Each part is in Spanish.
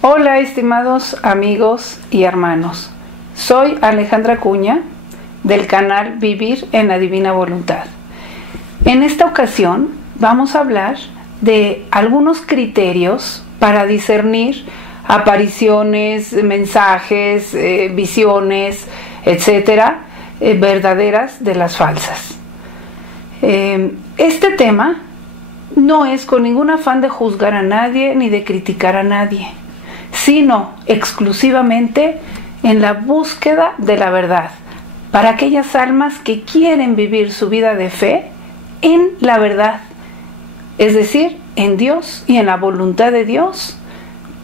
Hola, estimados amigos y hermanos. Soy Alejandra Acuña del canal Vivir en la Divina Voluntad. En esta ocasión vamos a hablar de algunos criterios para discernir apariciones, mensajes, visiones, etcétera, verdaderas de las falsas. Este tema no es con ningún afán de juzgar a nadie ni de criticar a nadie, sino exclusivamente en la búsqueda de la verdad para aquellas almas que quieren vivir su vida de fe en la verdad, es decir, en Dios y en la voluntad de Dios,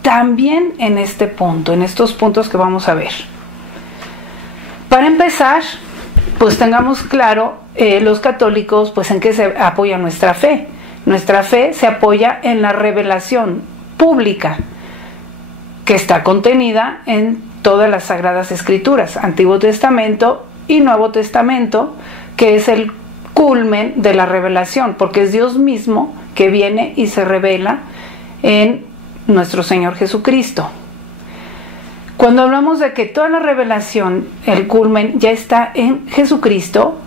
también en este punto, en estos puntos que vamos a ver. Para empezar, pues tengamos claro, los católicos, pues en qué se apoya nuestra fe. Nuestra fe se apoya en la revelación pública que está contenida en todas las Sagradas Escrituras, Antiguo Testamento y Nuevo Testamento, que es el culmen de la revelación, porque es Dios mismo que viene y se revela en nuestro Señor Jesucristo. Cuando hablamos de que toda la revelación, el culmen, ya está en Jesucristo,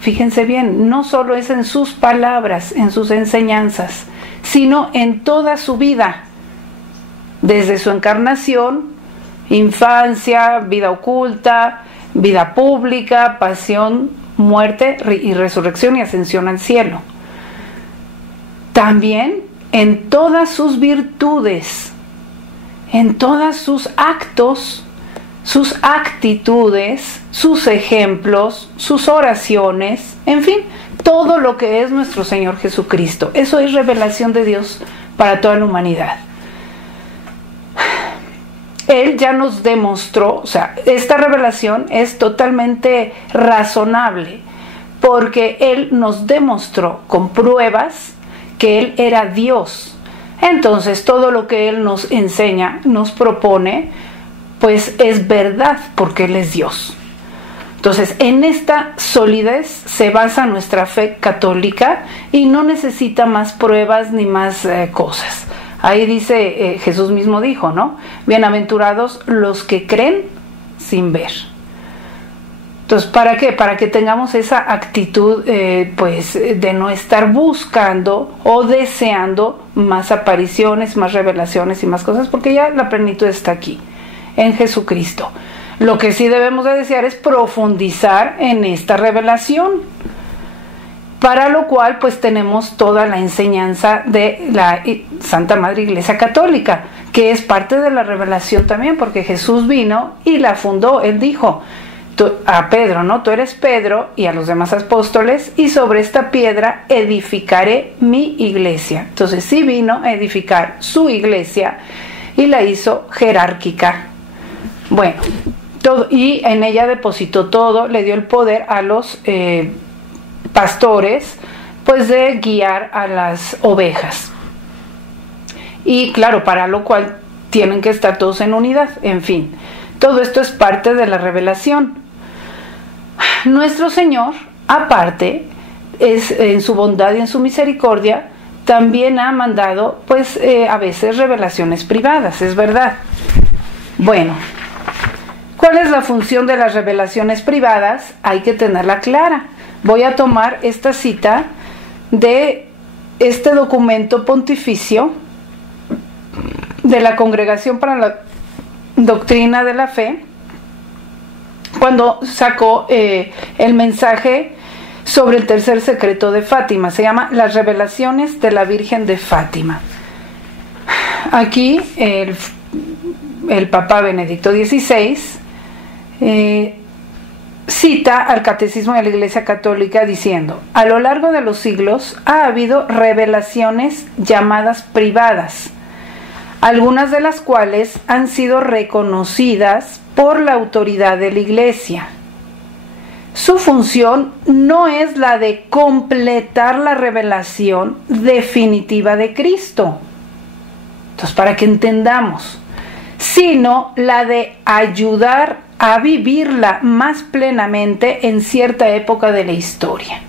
fíjense bien, no solo es en sus palabras, en sus enseñanzas, sino en toda su vida, desde su encarnación, infancia, vida oculta, vida pública, pasión, muerte y resurrección y ascensión al cielo. También en todas sus virtudes, en todos sus actos, sus actitudes, sus ejemplos, sus oraciones, en fin, todo lo que es nuestro Señor Jesucristo. Eso es revelación de Dios para toda la humanidad. Él ya nos demostró, o sea, esta revelación es totalmente razonable, porque Él nos demostró con pruebas que Él era Dios. Entonces, todo lo que Él nos enseña, nos propone, pues es verdad, porque Él es Dios. Entonces, en esta solidez se basa nuestra fe católica y no necesita más pruebas ni más cosas. Ahí dice, Jesús mismo dijo, ¿no? Bienaventurados los que creen sin ver. Entonces, ¿para qué? Para que tengamos esa actitud, pues, de no estar buscando o deseando más apariciones, más revelaciones y más cosas, porque ya la plenitud está aquí, en Jesucristo. Lo que sí debemos de desear es profundizar en esta revelación, para lo cual pues tenemos toda la enseñanza de la Santa Madre Iglesia Católica, que es parte de la revelación también, porque Jesús vino y la fundó. Él dijo a Pedro, ¿no? Tú eres Pedro, y a los demás apóstoles, y sobre esta piedra edificaré mi iglesia. Entonces sí vino a edificar su iglesia y la hizo jerárquica. Bueno, todo, y en ella depositó todo, le dio el poder a los pastores, pues de guiar a las ovejas. Y claro, para lo cual tienen que estar todos en unidad. En fin, todo esto es parte de la revelación. Nuestro Señor, aparte, es en su bondad y en su misericordia, también ha mandado, pues, a veces revelaciones privadas, es verdad. Bueno, ¿cuál es la función de las revelaciones privadas? Hay que tenerla clara. Voy a tomar esta cita de este documento pontificio de la Congregación para la Doctrina de la Fe, cuando sacó el mensaje sobre el tercer secreto de Fátima. Se llama Las Revelaciones de la Virgen de Fátima. Aquí el Papa Benedicto XVI cita al Catecismo de la Iglesia Católica diciendo: a lo largo de los siglos ha habido revelaciones llamadas privadas, algunas de las cuales han sido reconocidas por la autoridad de la Iglesia. Su función no es la de completar la revelación definitiva de Cristo, entonces, para que entendamos, sino la de ayudar a vivirla más plenamente en cierta época de la historia.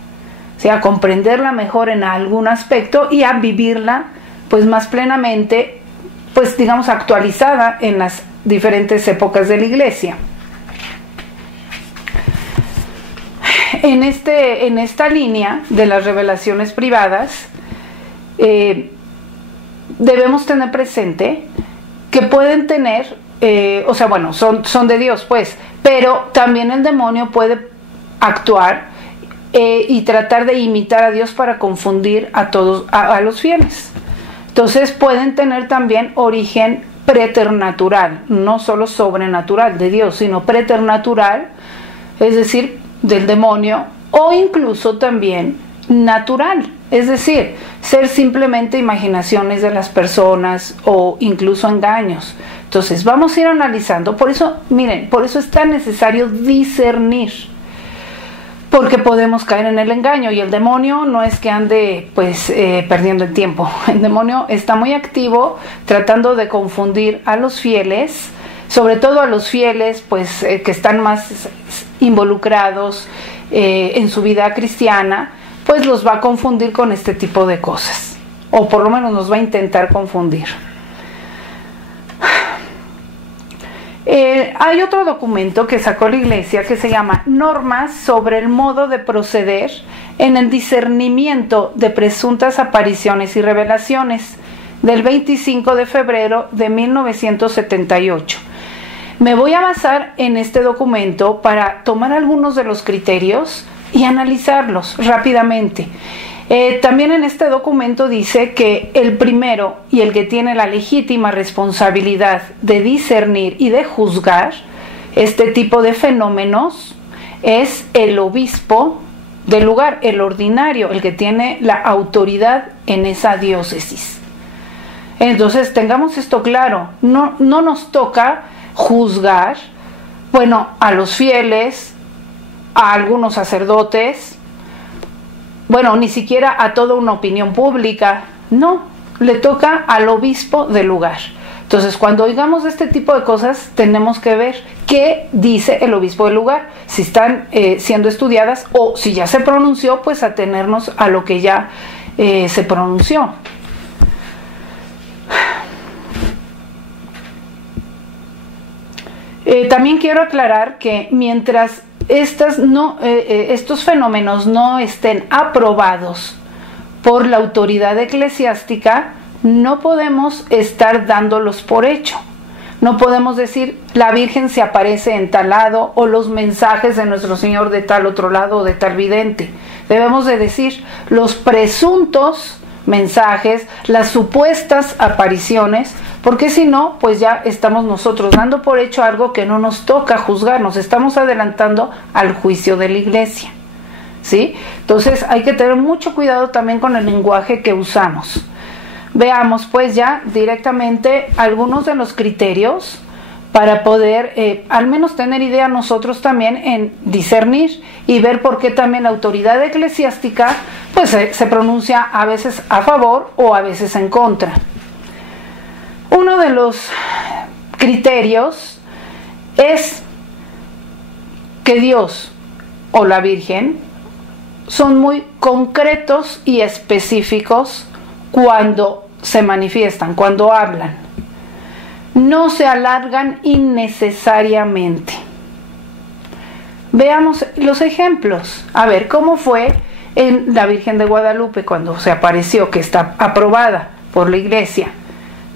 o sea, a comprenderla mejor en algún aspecto y a vivirla pues más plenamente, pues digamos actualizada en las diferentes épocas de la Iglesia. En esta línea de las revelaciones privadas, debemos tener presente que pueden tener, o sea, bueno, son de Dios, pues, pero también el demonio puede actuar y tratar de imitar a Dios para confundir a todos, a los fieles. Entonces pueden tener también origen preternatural, no solo sobrenatural de Dios, sino preternatural, es decir, del demonio, o incluso también natural, es decir, ser simplemente imaginaciones de las personas o incluso engaños. Entonces vamos a ir analizando, por eso, miren, por eso es tan necesario discernir, porque podemos caer en el engaño, y el demonio no es que ande pues perdiendo el tiempo. El demonio está muy activo tratando de confundir a los fieles, sobre todo a los fieles pues que están más involucrados en su vida cristiana, pues los va a confundir con este tipo de cosas, o por lo menos nos va a intentar confundir. Hay otro documento que sacó la Iglesia que se llama Normas sobre el modo de proceder en el discernimiento de presuntas apariciones y revelaciones, del 25 de febrero de 1978. Me voy a basar en este documento para tomar algunos de los criterios y analizarlos rápidamente. También en este documento dice que el primero y el que tiene la legítima responsabilidad de discernir y de juzgar este tipo de fenómenos es el obispo del lugar, el ordinario, el que tiene la autoridad en esa diócesis. Entonces tengamos esto claro, no nos toca juzgar, bueno, a los fieles, a algunos sacerdotes, bueno, ni siquiera a toda una opinión pública, no, le toca al obispo del lugar. Entonces, cuando oigamos este tipo de cosas, tenemos que ver qué dice el obispo del lugar, si están siendo estudiadas, o si ya se pronunció, pues atenernos a lo que ya se pronunció. También quiero aclarar que mientras estos fenómenos no estén aprobados por la autoridad eclesiástica, no podemos estar dándolos por hecho. No podemos decir la Virgen se aparece en tal lado, o los mensajes de nuestro Señor de tal otro lado, o de tal vidente. Debemos de decir los presuntos mensajes, las supuestas apariciones, porque si no, pues ya estamos nosotros dando por hecho algo que no nos toca juzgar, nos estamos adelantando al juicio de la Iglesia, ¿sí? Entonces hay que tener mucho cuidado también con el lenguaje que usamos. Veamos pues ya directamente algunos de los criterios para poder al menos tener idea nosotros también en discernir y ver por qué también la autoridad eclesiástica pues se pronuncia a veces a favor o a veces en contra. Uno de los criterios es que Dios o la Virgen son muy concretos y específicos cuando se manifiestan, cuando hablan. No se alargan innecesariamente. Veamos los ejemplos. A ver, ¿cómo fue en la Virgen de Guadalupe cuando se apareció, que está aprobada por la Iglesia?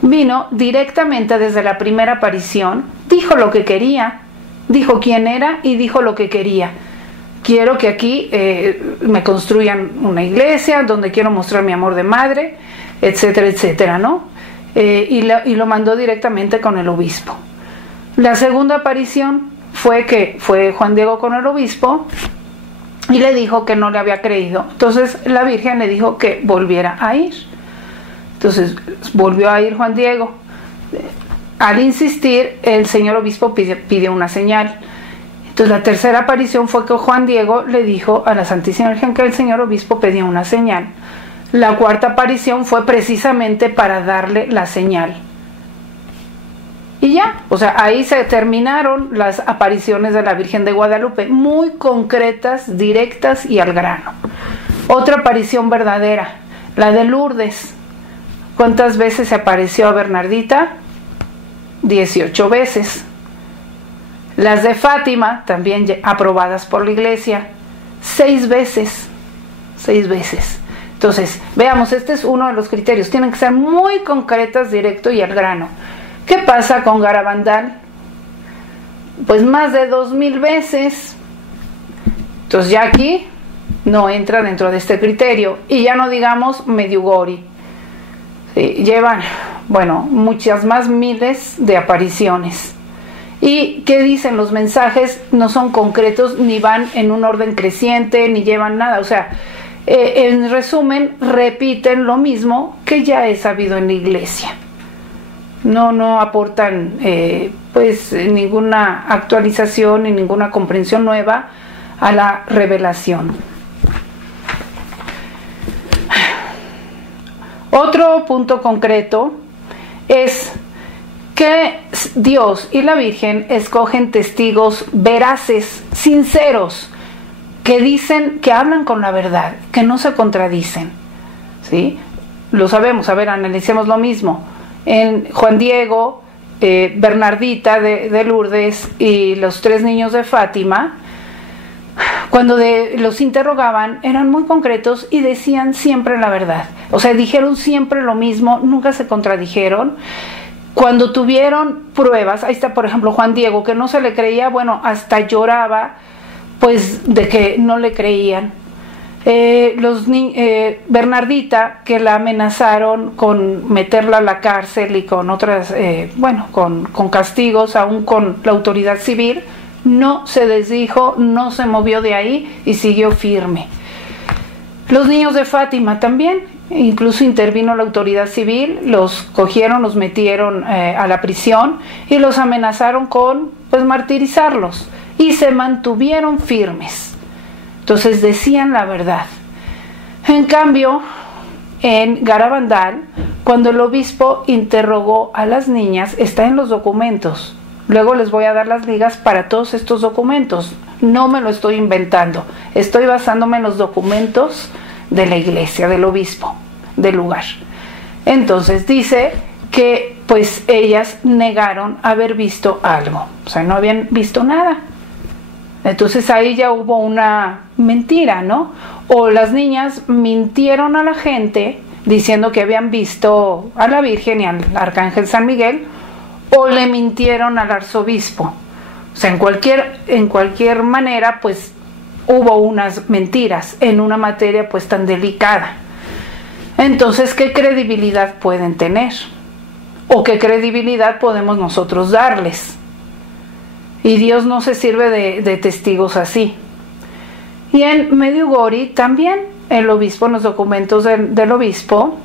Vino directamente desde la primera aparición, dijo lo que quería, dijo quién era y dijo lo que quería. Quiero que aquí me construyan una iglesia donde quiero mostrar mi amor de madre, etcétera, etcétera, ¿no? Y lo mandó directamente con el obispo. La segunda aparición fue Juan Diego con el obispo y le dijo que no le había creído. Entonces la Virgen le dijo que volviera a ir. Entonces volvió a ir Juan Diego. Al insistir, el señor obispo pidió una señal. Entonces la tercera aparición fue que Juan Diego le dijo a la Santísima Virgen que el señor obispo pedía una señal. La cuarta aparición fue precisamente para darle la señal. Y ya, o sea, ahí se terminaron las apariciones de la Virgen de Guadalupe, muy concretas, directas y al grano. Otra aparición verdadera, la de Lourdes. ¿Cuántas veces se apareció a Bernardita? 18 veces. Las de Fátima, también aprobadas por la Iglesia, 6 veces. 6 veces. Entonces, veamos, este es uno de los criterios. Tienen que ser muy concretas, directo y al grano. ¿Qué pasa con Garabandal? Pues más de 2000 veces. Entonces ya aquí no entra dentro de este criterio. Y ya no digamos Medjugorje. Sí, llevan, bueno, muchas más miles de apariciones. ¿Y qué dicen? Los mensajes no son concretos, ni van en un orden creciente, ni llevan nada. O sea, en resumen, repiten lo mismo que ya he sabido en la Iglesia. No aportan pues ninguna actualización ni ninguna comprensión nueva a la revelación. Otro punto concreto es que Dios y la Virgen escogen testigos veraces, sinceros, que dicen, que hablan con la verdad, que no se contradicen, ¿sí? Lo sabemos. A ver, analicemos lo mismo. En Juan Diego, Bernardita de Lourdes y los 3 niños de Fátima, cuando los interrogaban, eran muy concretos y decían siempre la verdad. O sea, dijeron siempre lo mismo, nunca se contradijeron. Cuando tuvieron pruebas, ahí está por ejemplo Juan Diego, que no se le creía, bueno, hasta lloraba pues de que no le creían. Bernardita, que la amenazaron con meterla a la cárcel y con otras, con castigos, aún con la autoridad civil, no se desdijo, no se movió de ahí y siguió firme. Los niños de Fátima también, incluso intervino la autoridad civil, los cogieron, los metieron a la prisión y los amenazaron con pues martirizarlos, y se mantuvieron firmes. Entonces decían la verdad. En cambio, en Garabandal, cuando el obispo interrogó a las niñas, está en los documentos. Luego les voy a dar las ligas para todos estos documentos. No me lo estoy inventando. Estoy basándome en los documentos de la iglesia, del obispo, del lugar. Entonces dice que pues ellas negaron haber visto algo. O sea, no habían visto nada. Entonces ahí ya hubo una mentira, ¿no? O las niñas mintieron a la gente diciendo que habían visto a la Virgen y al Arcángel San Miguel, o le mintieron al arzobispo. O sea, en cualquier manera, pues hubo unas mentiras en una materia pues tan delicada. Entonces, ¿qué credibilidad pueden tener? ¿O qué credibilidad podemos nosotros darles? Y Dios no se sirve de testigos así. Y en Medjugorje también el obispo, en los documentos del obispo,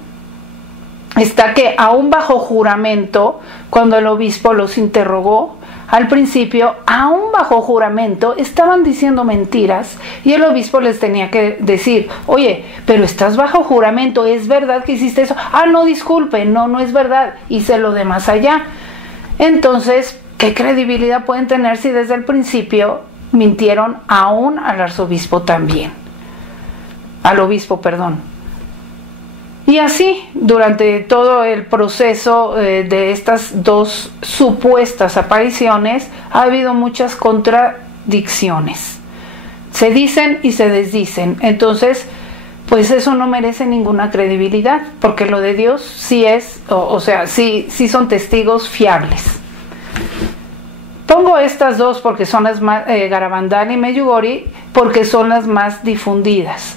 está que aún bajo juramento, cuando el obispo los interrogó, al principio, aún bajo juramento, estaban diciendo mentiras y el obispo les tenía que decir, oye, pero estás bajo juramento, ¿es verdad que hiciste eso? Ah, no, disculpe, no es verdad, hice lo de más allá. Entonces, ¿qué credibilidad pueden tener si desde el principio mintieron aún al arzobispo también? Al obispo, perdón. Y así, durante todo el proceso de estas 2 supuestas apariciones, ha habido muchas contradicciones. Se dicen y se desdicen. Entonces, pues eso no merece ninguna credibilidad, porque lo de Dios sí es, sí son testigos fiables. Pongo estas 2 porque son las más, Garabandal y Medjugorje, porque son las más difundidas.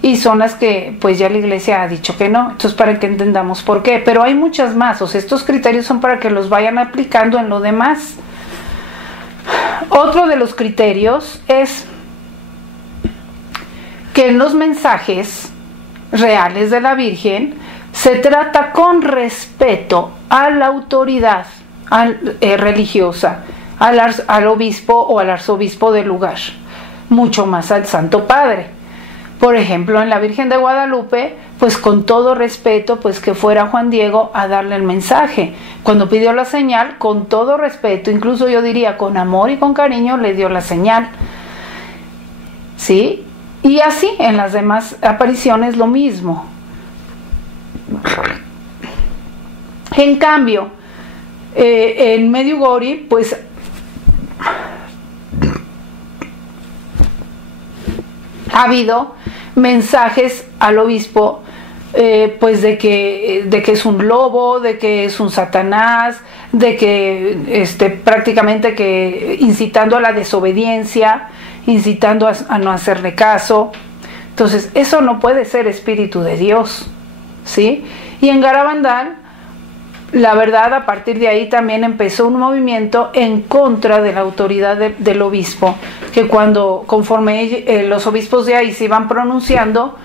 Y son las que pues ya la iglesia ha dicho que no. Entonces, para que entendamos por qué. Pero hay muchas más. O sea, estos criterios son para que los vayan aplicando en lo demás. Otro de los criterios es que en los mensajes reales de la Virgen se trata con respeto a la autoridad religiosa, al obispo o al arzobispo del lugar, mucho más al Santo Padre. Por ejemplo, en la Virgen de Guadalupe, pues con todo respeto, pues que fuera Juan Diego a darle el mensaje. Cuando pidió la señal, con todo respeto, incluso yo diría con amor y con cariño, le dio la señal. ¿Sí? Y así en las demás apariciones lo mismo. En cambio, en Medjugorje, pues ha habido mensajes al obispo, pues de que es un lobo, de que es un Satanás, de que prácticamente que incitando a la desobediencia, incitando a no hacerle caso. Entonces eso no puede ser espíritu de Dios, ¿sí? Y en Garabandal, la verdad, a partir de ahí también empezó un movimiento en contra de la autoridad del obispo, que conforme los obispos de ahí se iban pronunciando,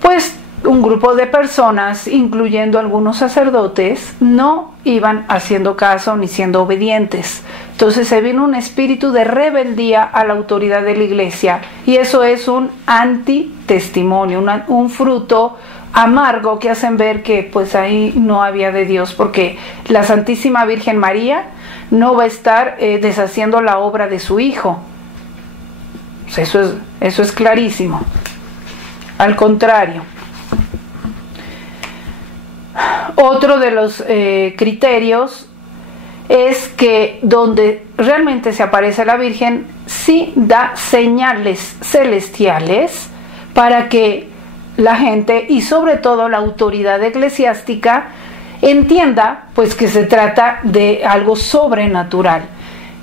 pues un grupo de personas, incluyendo algunos sacerdotes, no iban haciendo caso ni siendo obedientes. Entonces se vino un espíritu de rebeldía a la autoridad de la Iglesia, y eso es un antitestimonio, un fruto amargo que hacen ver que pues ahí no había de Dios, porque la Santísima Virgen María no va a estar deshaciendo la obra de su Hijo. Eso es clarísimo. Al contrario. Otro de los criterios es que donde realmente se aparece la Virgen, sí da señales celestiales para que la gente y sobre todo la autoridad eclesiástica entienda pues que se trata de algo sobrenatural.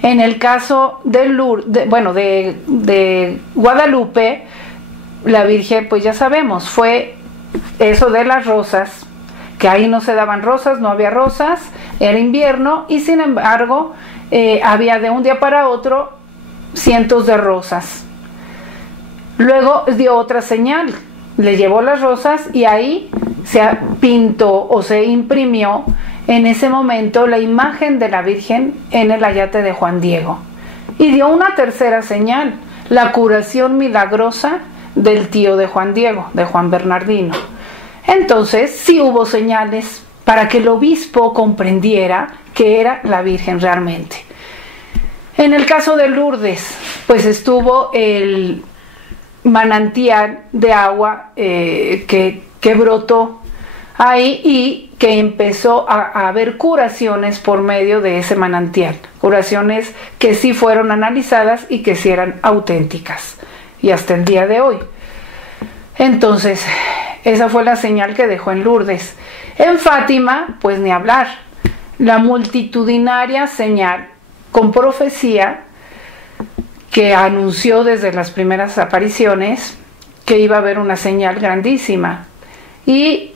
En el caso de Guadalupe, la Virgen, pues ya sabemos, fue eso de las rosas, que ahí no se daban rosas, no había rosas, era invierno, y sin embargo había de un día para otro cientos de rosas. Luego dio otra señal, le llevó las rosas y ahí se pintó o se imprimió en ese momento la imagen de la Virgen en el ayate de Juan Diego. Y dio una tercera señal, la curación milagrosa del tío de Juan Diego, de Juan Bernardino. Entonces sí hubo señales para que el obispo comprendiera que era la Virgen realmente. En el caso de Lourdes, pues estuvo el manantial de agua que brotó ahí y que empezó a haber curaciones por medio de ese manantial, curaciones que sí fueron analizadas y que sí eran auténticas, y hasta el día de hoy. Entonces esa fue la señal que dejó en Lourdes. En Fátima, pues ni hablar, la multitudinaria señal con profecía que anunció desde las primeras apariciones que iba a haber una señal grandísima, y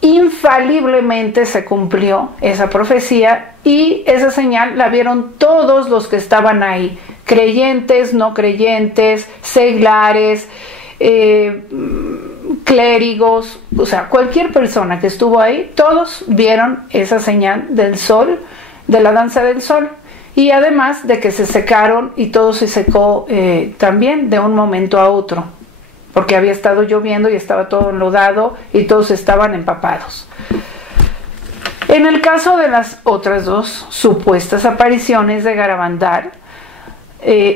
infaliblemente se cumplió esa profecía, y esa señal la vieron todos los que estaban ahí, creyentes, no creyentes, seglares, clérigos, o sea, cualquier persona que estuvo ahí, todos vieron esa señal del sol, de la danza del sol. Y además de que se secaron, y todo se secó también de un momento a otro, porque había estado lloviendo y estaba todo enlodado y todos estaban empapados. En el caso de las otras dos supuestas apariciones de Garabandal,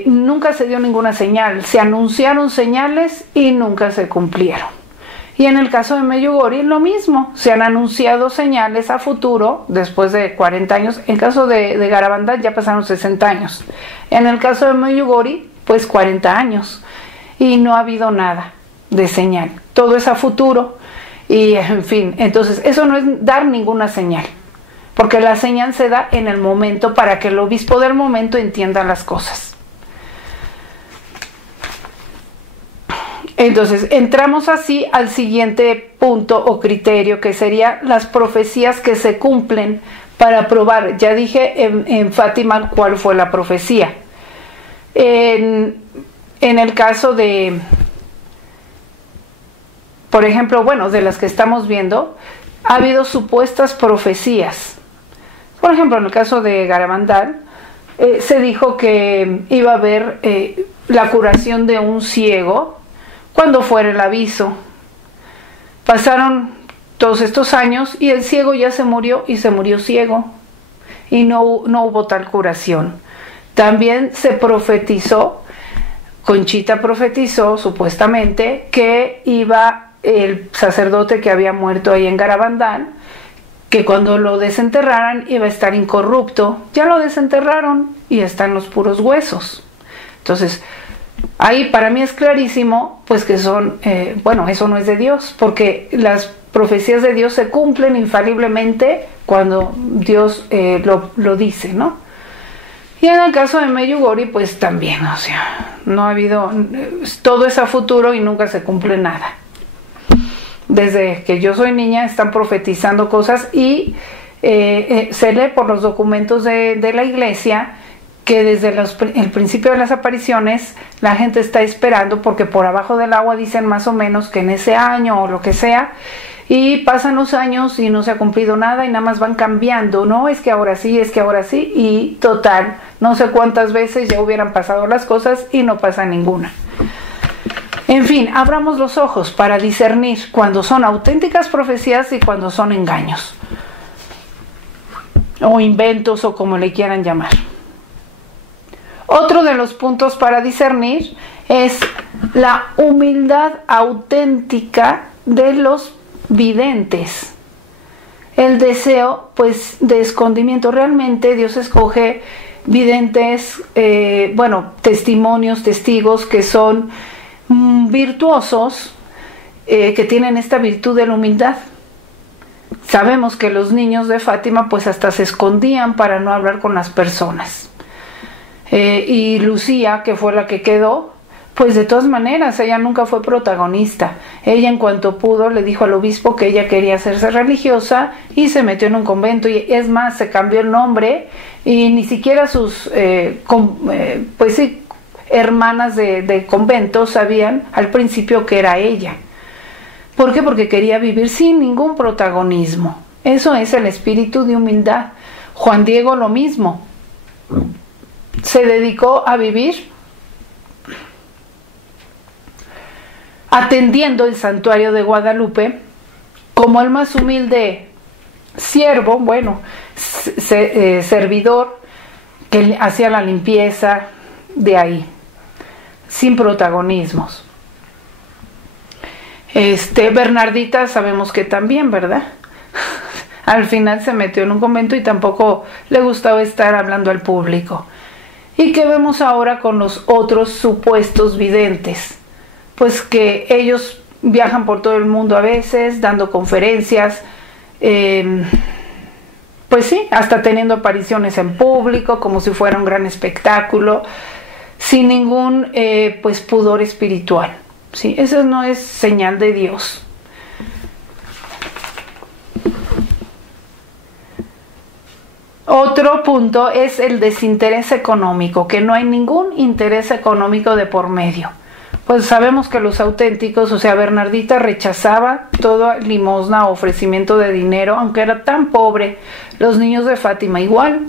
nunca se dio ninguna señal, se anunciaron señales y nunca se cumplieron. Y en el caso de Medjugorje lo mismo, se han anunciado señales a futuro después de 40 años. En el caso de Garabandal ya pasaron 60 años. En el caso de Medjugorje, pues 40 años. Y no ha habido nada de señal. Todo es a futuro. Y en fin, entonces eso no es dar ninguna señal. Porque la señal se da en el momento para que el obispo del momento entienda las cosas. Entonces entramos así al siguiente punto o criterio, que sería las profecías que se cumplen para probar. Ya dije en Fátima cuál fue la profecía. En el caso de, por ejemplo, de las que estamos viendo, ha habido supuestas profecías. Por ejemplo, en el caso de Garabandal, se dijo que iba a haber la curación de un ciego cuando fuera el aviso. Pasaron todos estos años y el ciego ya se murió, y se murió ciego, y no hubo tal curación. También se profetizó Conchita profetizó supuestamente que iba el sacerdote que había muerto ahí en Garabandal, que cuando lo desenterraran iba a estar incorrupto. Ya lo desenterraron y están los puros huesos. Entonces, ahí para mí es clarísimo, pues que son, bueno, eso no es de Dios, porque las profecías de Dios se cumplen infaliblemente cuando Dios lo dice, ¿no? Y en el caso de Meyugori, pues también, o sea, no ha habido, todo es a futuro y nunca se cumple nada. Desde que yo soy niña están profetizando cosas y se lee por los documentos de la iglesia que desde el principio de las apariciones la gente está esperando, porque por abajo del agua dicen más o menos que en ese año o lo que sea, y pasan los años y no se ha cumplido nada y nada más van cambiando, no, es que ahora sí, es que ahora sí, y total, no sé cuántas veces ya hubieran pasado las cosas y no pasa ninguna. En fin, abramos los ojos para discernir cuando son auténticas profecías y cuando son engaños o inventos o como le quieran llamar. Otro de los puntos para discernir es la humildad auténtica de los videntes. El deseo, pues, de escondimiento. Realmente Dios escoge videntes, testimonios, testigos que son virtuosos, que tienen esta virtud de la humildad. Sabemos que los niños de Fátima pues hasta se escondían para no hablar con las personas. Y Lucía, que fue la que quedó, pues de todas maneras ella nunca fue protagonista. Ella en cuanto pudo le dijo al obispo que ella quería hacerse religiosa y se metió en un convento, y es más, se cambió el nombre y ni siquiera sus hermanas de convento sabían al principio que era ella. ¿Por qué? Porque quería vivir sin ningún protagonismo. Eso es el espíritu de humildad. Juan Diego lo mismo. Se dedicó a vivir atendiendo el santuario de Guadalupe como el más humilde siervo, servidor, que hacía la limpieza de ahí, sin protagonismos. Bernardita sabemos que también, ¿verdad? Al final se metió en un convento y tampoco le gustaba estar hablando al público. ¿Y qué vemos ahora con los otros supuestos videntes? Pues que ellos viajan por todo el mundo a veces, dando conferencias, pues sí, hasta teniendo apariciones en público, como si fuera un gran espectáculo, sin ningún pudor espiritual. ¿Sí? Eso no es señal de Dios. Otro punto es el desinterés económico, que no hay ningún interés económico de por medio. Pues sabemos que los auténticos, o sea, Bernardita rechazaba toda limosna o ofrecimiento de dinero, aunque era tan pobre. Los niños de Fátima igual.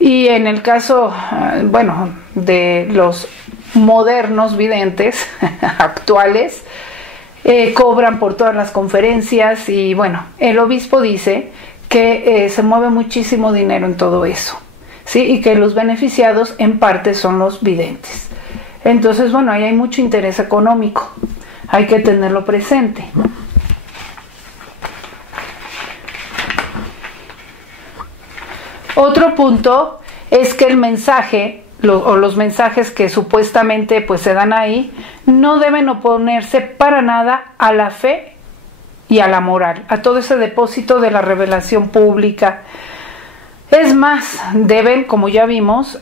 Y en el caso, de los modernos videntes actuales, cobran por todas las conferencias y el obispo dice que se mueve muchísimo dinero en todo eso, ¿sí? Y que los beneficiados en parte son los videntes. Entonces, ahí hay mucho interés económico, hay que tenerlo presente. Otro punto es que el mensaje o los mensajes que supuestamente se dan ahí no deben oponerse para nada a la fe y a la moral, a todo ese depósito de la revelación pública. Es más, deben, como ya vimos,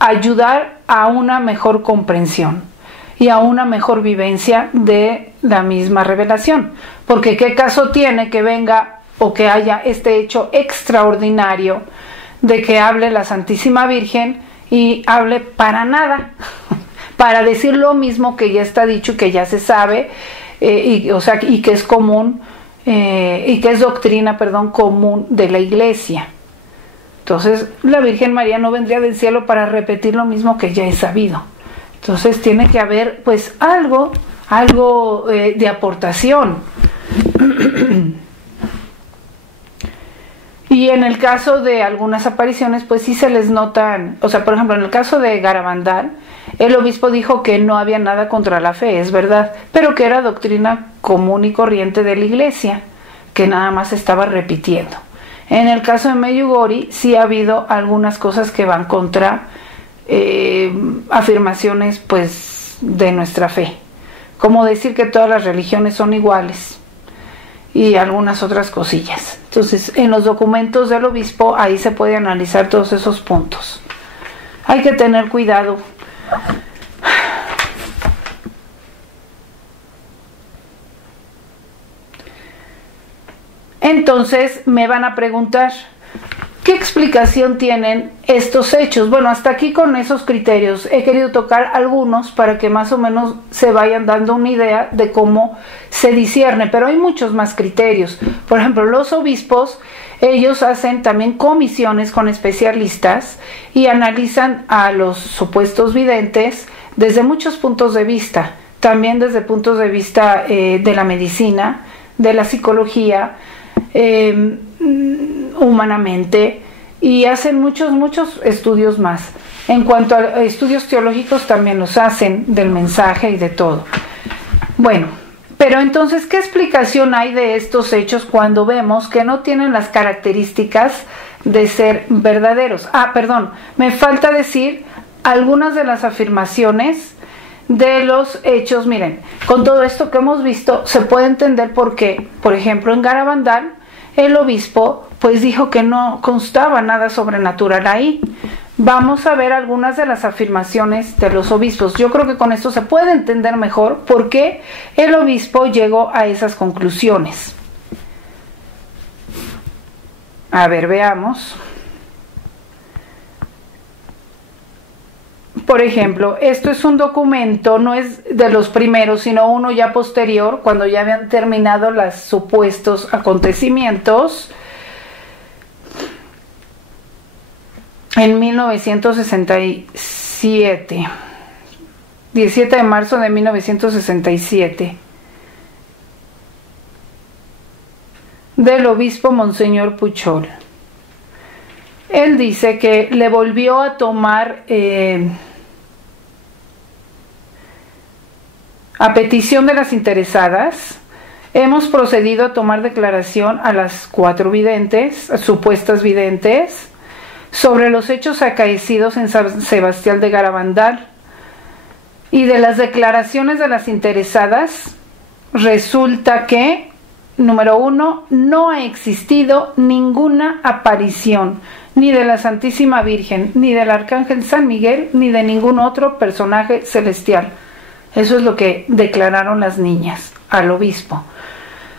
ayudar a una mejor comprensión y a una mejor vivencia de la misma revelación, porque qué caso tiene que venga o que haya este hecho extraordinario de que hable la Santísima Virgen y hable para nada, para decir lo mismo que ya está dicho y que ya se sabe, y que es común, y que es doctrina, común de la Iglesia. Entonces, la Virgen María no vendría del cielo para repetir lo mismo que ya es sabido. Entonces, tiene que haber, algo de aportación. Y en el caso de algunas apariciones, sí se les notan, por ejemplo, en el caso de Garabandal, El obispo dijo que no había nada contra la fe, es verdad, pero que era doctrina común y corriente de la iglesia, que nada más estaba repitiendo. En el caso de Medjugorje sí ha habido algunas cosas que van contra afirmaciones pues de nuestra fe, como decir que todas las religiones son iguales y algunas otras cosillas. Entonces, en los documentos del obispo ahí se puede analizar todos esos puntos. Hay que tener cuidado. Entonces me van a preguntar, ¿qué explicación tienen estos hechos? Bueno, hasta aquí con esos criterios he querido tocar algunos para que más o menos se vayan dando una idea de cómo se discierne, pero hay muchos más criterios. Por ejemplo, los obispos, ellos hacen también comisiones con especialistas y analizan a los supuestos videntes desde muchos puntos de vista, también desde puntos de vista de la medicina, de la psicología, humanamente, y hacen muchos estudios más. En cuanto a estudios teológicos también los hacen del mensaje y de todo. Bueno, pero entonces, ¿qué explicación hay de estos hechos cuando vemos que no tienen las características de ser verdaderos? Perdón, me falta decir algunas de las afirmaciones de los hechos. Miren, con todo esto que hemos visto se puede entender por qué, por ejemplo, en Garabandal el obispo pues dijo que no constaba nada sobrenatural ahí. Vamos a ver algunas de las afirmaciones de los obispos. Yo creo que con esto se puede entender mejor por qué el obispo llegó a esas conclusiones. A ver, veamos. Por ejemplo, esto es un documento, no es de los primeros, sino uno ya posterior, cuando ya habían terminado los supuestos acontecimientos. En 1967, 17 de marzo de 1967, del obispo Monseñor Puchol. Él dice que le volvió a tomar, a petición de las interesadas, hemos procedido a tomar declaración a las 4 videntes, supuestas videntes, sobre los hechos acaecidos en San Sebastián de Garabandal. Y de las declaraciones de las interesadas, resulta que, número 1, no ha existido ninguna aparición, ni de la Santísima Virgen, ni del Arcángel San Miguel, ni de ningún otro personaje celestial. Eso es lo que declararon las niñas al obispo.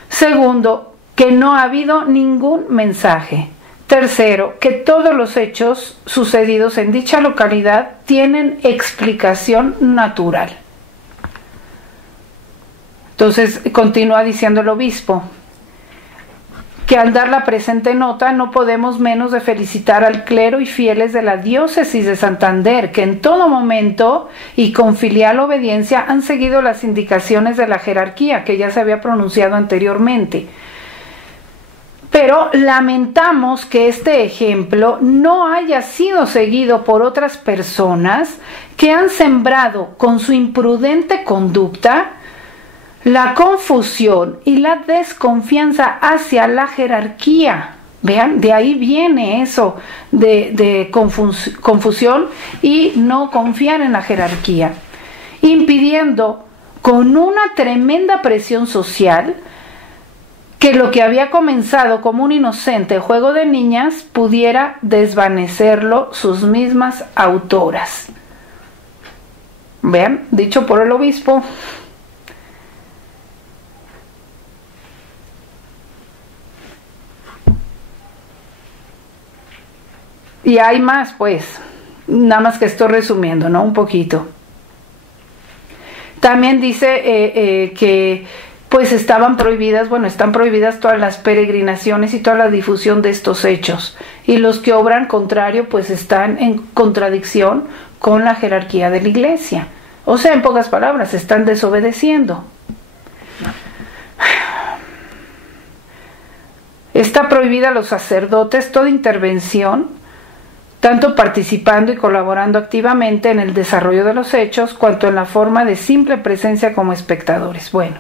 Segundo, que no ha habido ningún mensaje. Tercero, que todos los hechos sucedidos en dicha localidad tienen explicación natural. Entonces, continúa diciendo el obispo que al dar la presente nota no podemos menos de felicitar al clero y fieles de la diócesis de Santander, que en todo momento y con filial obediencia han seguido las indicaciones de la jerarquía que ya se había pronunciado anteriormente. Pero lamentamos que este ejemplo no haya sido seguido por otras personas que han sembrado con su imprudente conducta la confusión y la desconfianza hacia la jerarquía. Vean, de ahí viene eso de confusión y no confiar en la jerarquía, impidiendo con una tremenda presión social que lo que había comenzado como un inocente juego de niñas pudiera desvanecerlo sus mismas autoras. Vean, dicho por el obispo. Y hay más, pues, nada más que estoy resumiendo, ¿no? Un poquito. También dice que pues estaban prohibidas, bueno, están prohibidas todas las peregrinaciones y toda la difusión de estos hechos. Y los que obran contrario, pues están en contradicción con la jerarquía de la iglesia. O sea, en pocas palabras, están desobedeciendo. Está prohibida a los sacerdotes toda intervención tanto participando y colaborando activamente en el desarrollo de los hechos, cuanto en la forma de simple presencia como espectadores. Bueno,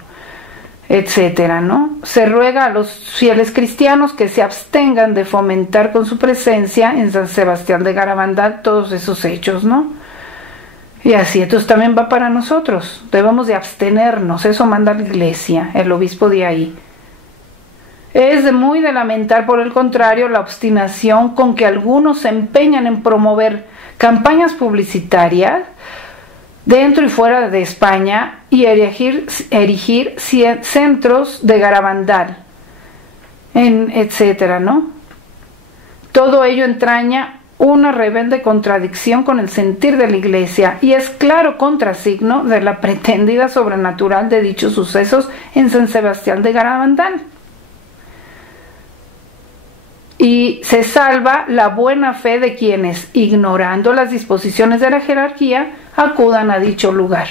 etcétera, ¿no? Se ruega a los fieles cristianos que se abstengan de fomentar con su presencia en San Sebastián de Garabandal todos esos hechos, ¿no? Y así, entonces también va para nosotros, debemos de abstenernos, eso manda la Iglesia, el obispo de ahí. Es muy de lamentar, por el contrario, la obstinación con que algunos se empeñan en promover campañas publicitarias dentro y fuera de España y erigir centros de Garabandal, etcétera, ¿no? Todo ello entraña una rebelde contradicción con el sentir de la Iglesia y es claro contrasigno de la pretendida sobrenatural de dichos sucesos en San Sebastián de Garabandal. Y se salva la buena fe de quienes, ignorando las disposiciones de la jerarquía, acudan a dicho lugar.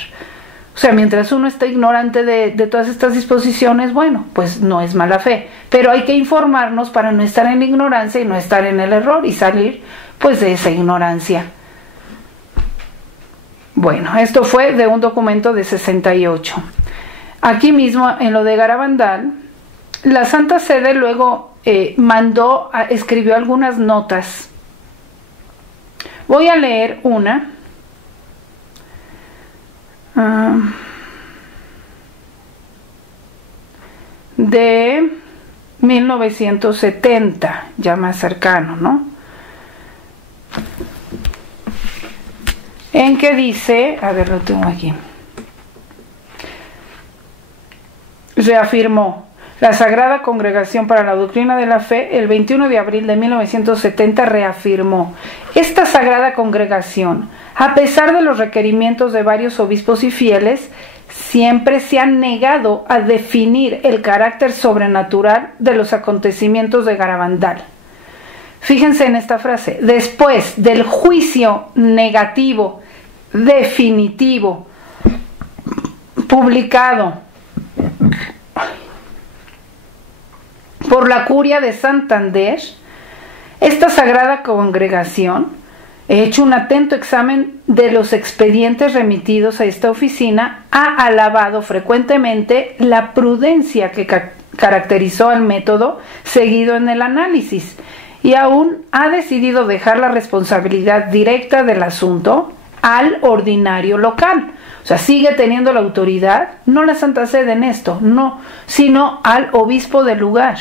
O sea, mientras uno está ignorante de todas estas disposiciones, bueno, pues no es mala fe. Pero hay que informarnos para no estar en ignorancia y no estar en el error y salir pues de esa ignorancia. Bueno, esto fue de un documento de 68. Aquí mismo, en lo de Garabandal, la Santa Sede luego escribió algunas notas. Voy a leer una. De 1970, ya más cercano, ¿no? En que dice, a ver, lo tengo aquí, reafirmó la Sagrada Congregación para la Doctrina de la Fe el 21 de abril de 1970, reafirmó: esta Sagrada Congregación, a pesar de los requerimientos de varios obispos y fieles, siempre se ha negado a definir el carácter sobrenatural de los acontecimientos de Garabandal. Fíjense en esta frase: después del juicio negativo, definitivo, publicado por la Curia de Santander, esta Sagrada Congregación, he hecho un atento examen de los expedientes remitidos a esta oficina, ha alabado frecuentemente la prudencia que caracterizó al método seguido en el análisis y aún ha decidido dejar la responsabilidad directa del asunto al ordinario local. O sea, sigue teniendo la autoridad, no la Santa Sede en esto, no, sino al obispo del lugar.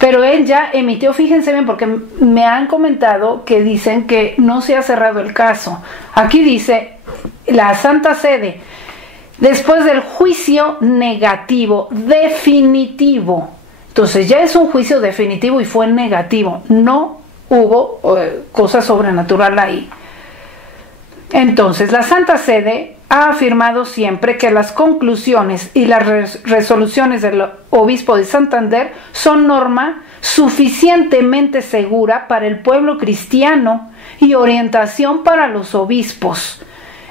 Pero él ya emitió, fíjense bien, porque me han comentado que dicen que no se ha cerrado el caso. Aquí dice la Santa Sede, después del juicio negativo, definitivo. Entonces ya es un juicio definitivo y fue negativo, no hubo cosa sobrenatural ahí. Entonces la Santa Sede ha afirmado siempre que las conclusiones y las resoluciones del obispo de Santander son norma suficientemente segura para el pueblo cristiano y orientación para los obispos,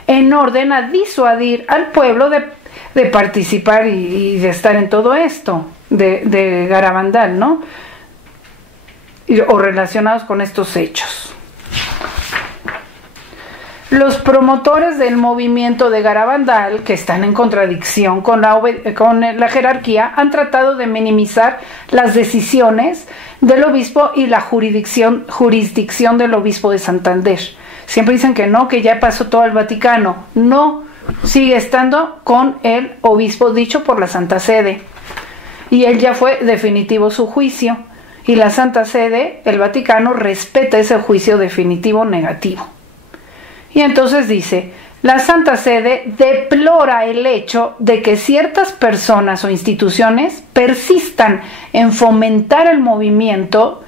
en orden a disuadir al pueblo de participar y de estar en todo esto de Garabandal, ¿no? O relacionados con estos hechos. Los promotores del movimiento de Garabandal, que están en contradicción con la jerarquía, han tratado de minimizar las decisiones del obispo y la jurisdicción del obispo de Santander. Siempre dicen que no, que ya pasó todo al Vaticano. No, sigue estando con el obispo dicho por la Santa Sede. Y él ya fue definitivo su juicio. Y la Santa Sede, el Vaticano, respeta ese juicio definitivo negativo. Y entonces dice, la Santa Sede deplora el hecho de que ciertas personas o instituciones persistan en fomentar el movimiento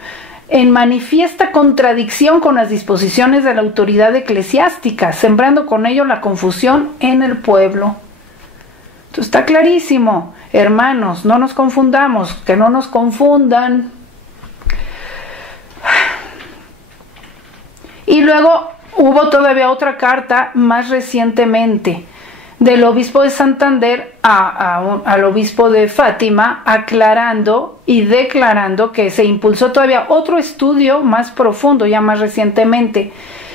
en manifiesta contradicción con las disposiciones de la autoridad eclesiástica, sembrando con ello la confusión en el pueblo. Entonces está clarísimo, hermanos, no nos confundamos, que no nos confundan. Y luego hubo todavía otra carta más recientemente, del obispo de Santander al obispo de Fátima, aclarando y declarando que se impulsó todavía otro estudio más profundo, ya más recientemente,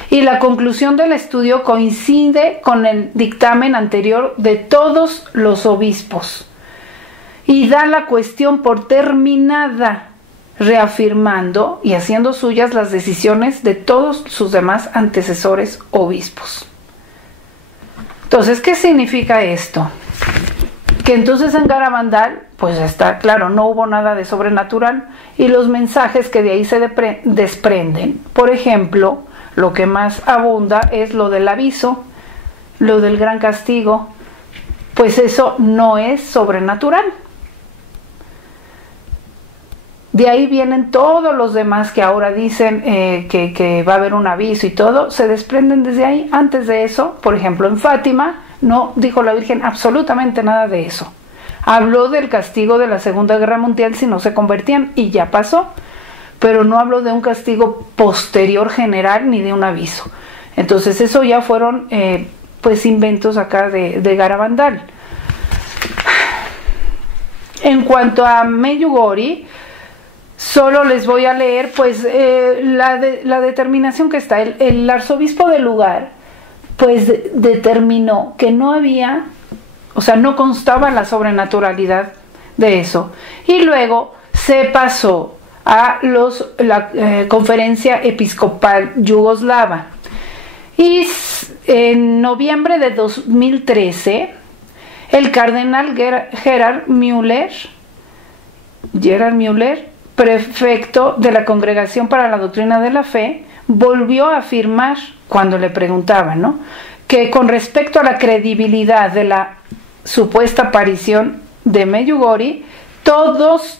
y la conclusión del estudio coincide con el dictamen anterior de todos los obispos y da la cuestión por terminada, reafirmando y haciendo suyas las decisiones de todos sus demás antecesores obispos. Entonces, ¿qué significa esto? Que entonces en Garabandal, pues está claro, no hubo nada de sobrenatural, y los mensajes que de ahí se desprenden, por ejemplo, lo que más abunda es lo del aviso, lo del gran castigo, pues eso no es sobrenatural. De ahí vienen todos los demás que ahora dicen que va a haber un aviso y todo, se desprenden desde ahí. Antes de eso, por ejemplo, en Fátima, no dijo la Virgen absolutamente nada de eso. Habló del castigo de la Segunda Guerra Mundial si no se convertían, y ya pasó, pero no habló de un castigo posterior general ni de un aviso. Entonces eso ya fueron pues inventos acá de Garabandal. En cuanto a Medjugorje, solo les voy a leer pues la determinación que está. El arzobispo del lugar pues determinó que no había, o sea, no constaba la sobrenaturalidad de eso. Y luego se pasó a la Conferencia Episcopal Yugoslava. Y en noviembre de 2013, el cardenal Gerhard Müller, prefecto de la Congregación para la Doctrina de la Fe, volvió a afirmar, cuando le preguntaban, ¿no?, que con respecto a la credibilidad de la supuesta aparición de Medjugorje, todos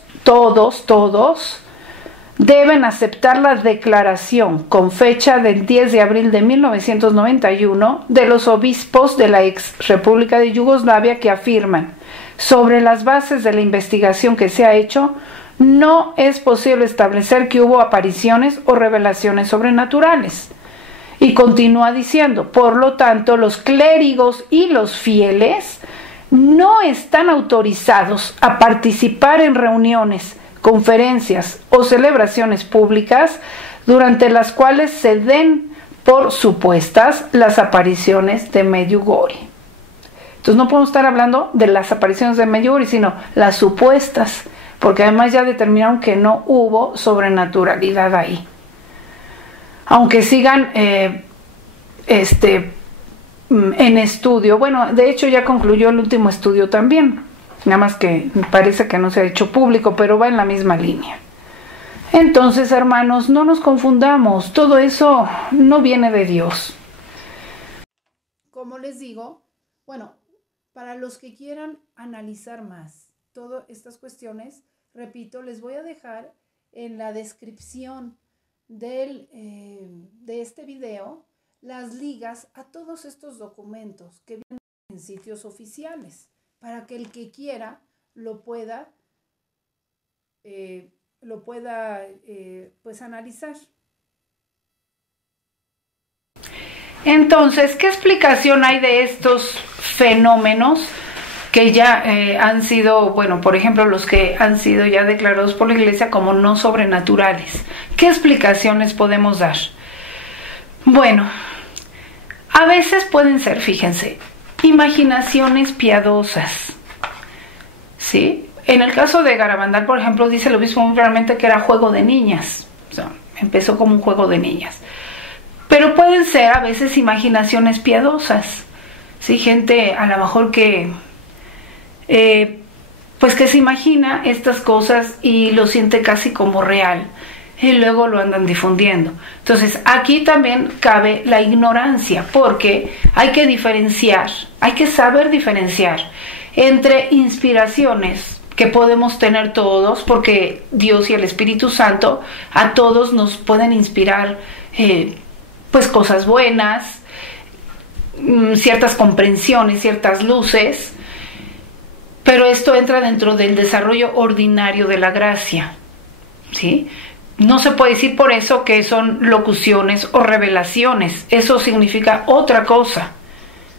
deben aceptar la declaración con fecha del 10 de abril de 1991 de los obispos de la ex República de Yugoslavia, que afirman: sobre las bases de la investigación que se ha hecho, no es posible establecer que hubo apariciones o revelaciones sobrenaturales. Y continúa diciendo: por lo tanto, los clérigos y los fieles no están autorizados a participar en reuniones, conferencias o celebraciones públicas durante las cuales se den por supuestas las apariciones de Medjugorje. Entonces no podemos estar hablando de las apariciones de Medjugorje, sino las supuestas, porque además ya determinaron que no hubo sobrenaturalidad ahí. Aunque sigan en estudio, bueno, de hecho ya concluyó el último estudio también, nada más que parece que no se ha hecho público, pero va en la misma línea. Entonces, hermanos, no nos confundamos, todo eso no viene de Dios. Como les digo, bueno, para los que quieran analizar más todas estas cuestiones, repito, les voy a dejar en la descripción de este video las ligas a todos estos documentos que vienen en sitios oficiales, para que el que quiera lo pueda pues analizar. Entonces, ¿qué explicación hay de estos fenómenos que ya han sido, bueno, por ejemplo, los que han sido ya declarados por la Iglesia como no sobrenaturales? ¿Qué explicaciones podemos dar? Bueno, a veces pueden ser, fíjense, imaginaciones piadosas, ¿sí? En el caso de Garabandal, por ejemplo, dice el obispo muy claramente que era juego de niñas, o sea, empezó como un juego de niñas. Pero pueden ser a veces imaginaciones piadosas, ¿sí? Gente a lo mejor que pues que se imagina estas cosas y lo siente casi como real, y luego lo andan difundiendo. Entonces aquí también cabe la ignorancia, porque hay que diferenciar, hay que saber diferenciar entre inspiraciones que podemos tener todos, porque Dios y el Espíritu Santo a todos nos pueden inspirar pues cosas buenas, ciertas comprensiones, ciertas luces, pero esto entra dentro del desarrollo ordinario de la gracia, ¿sí? No se puede decir por eso que son locuciones o revelaciones, eso significa otra cosa,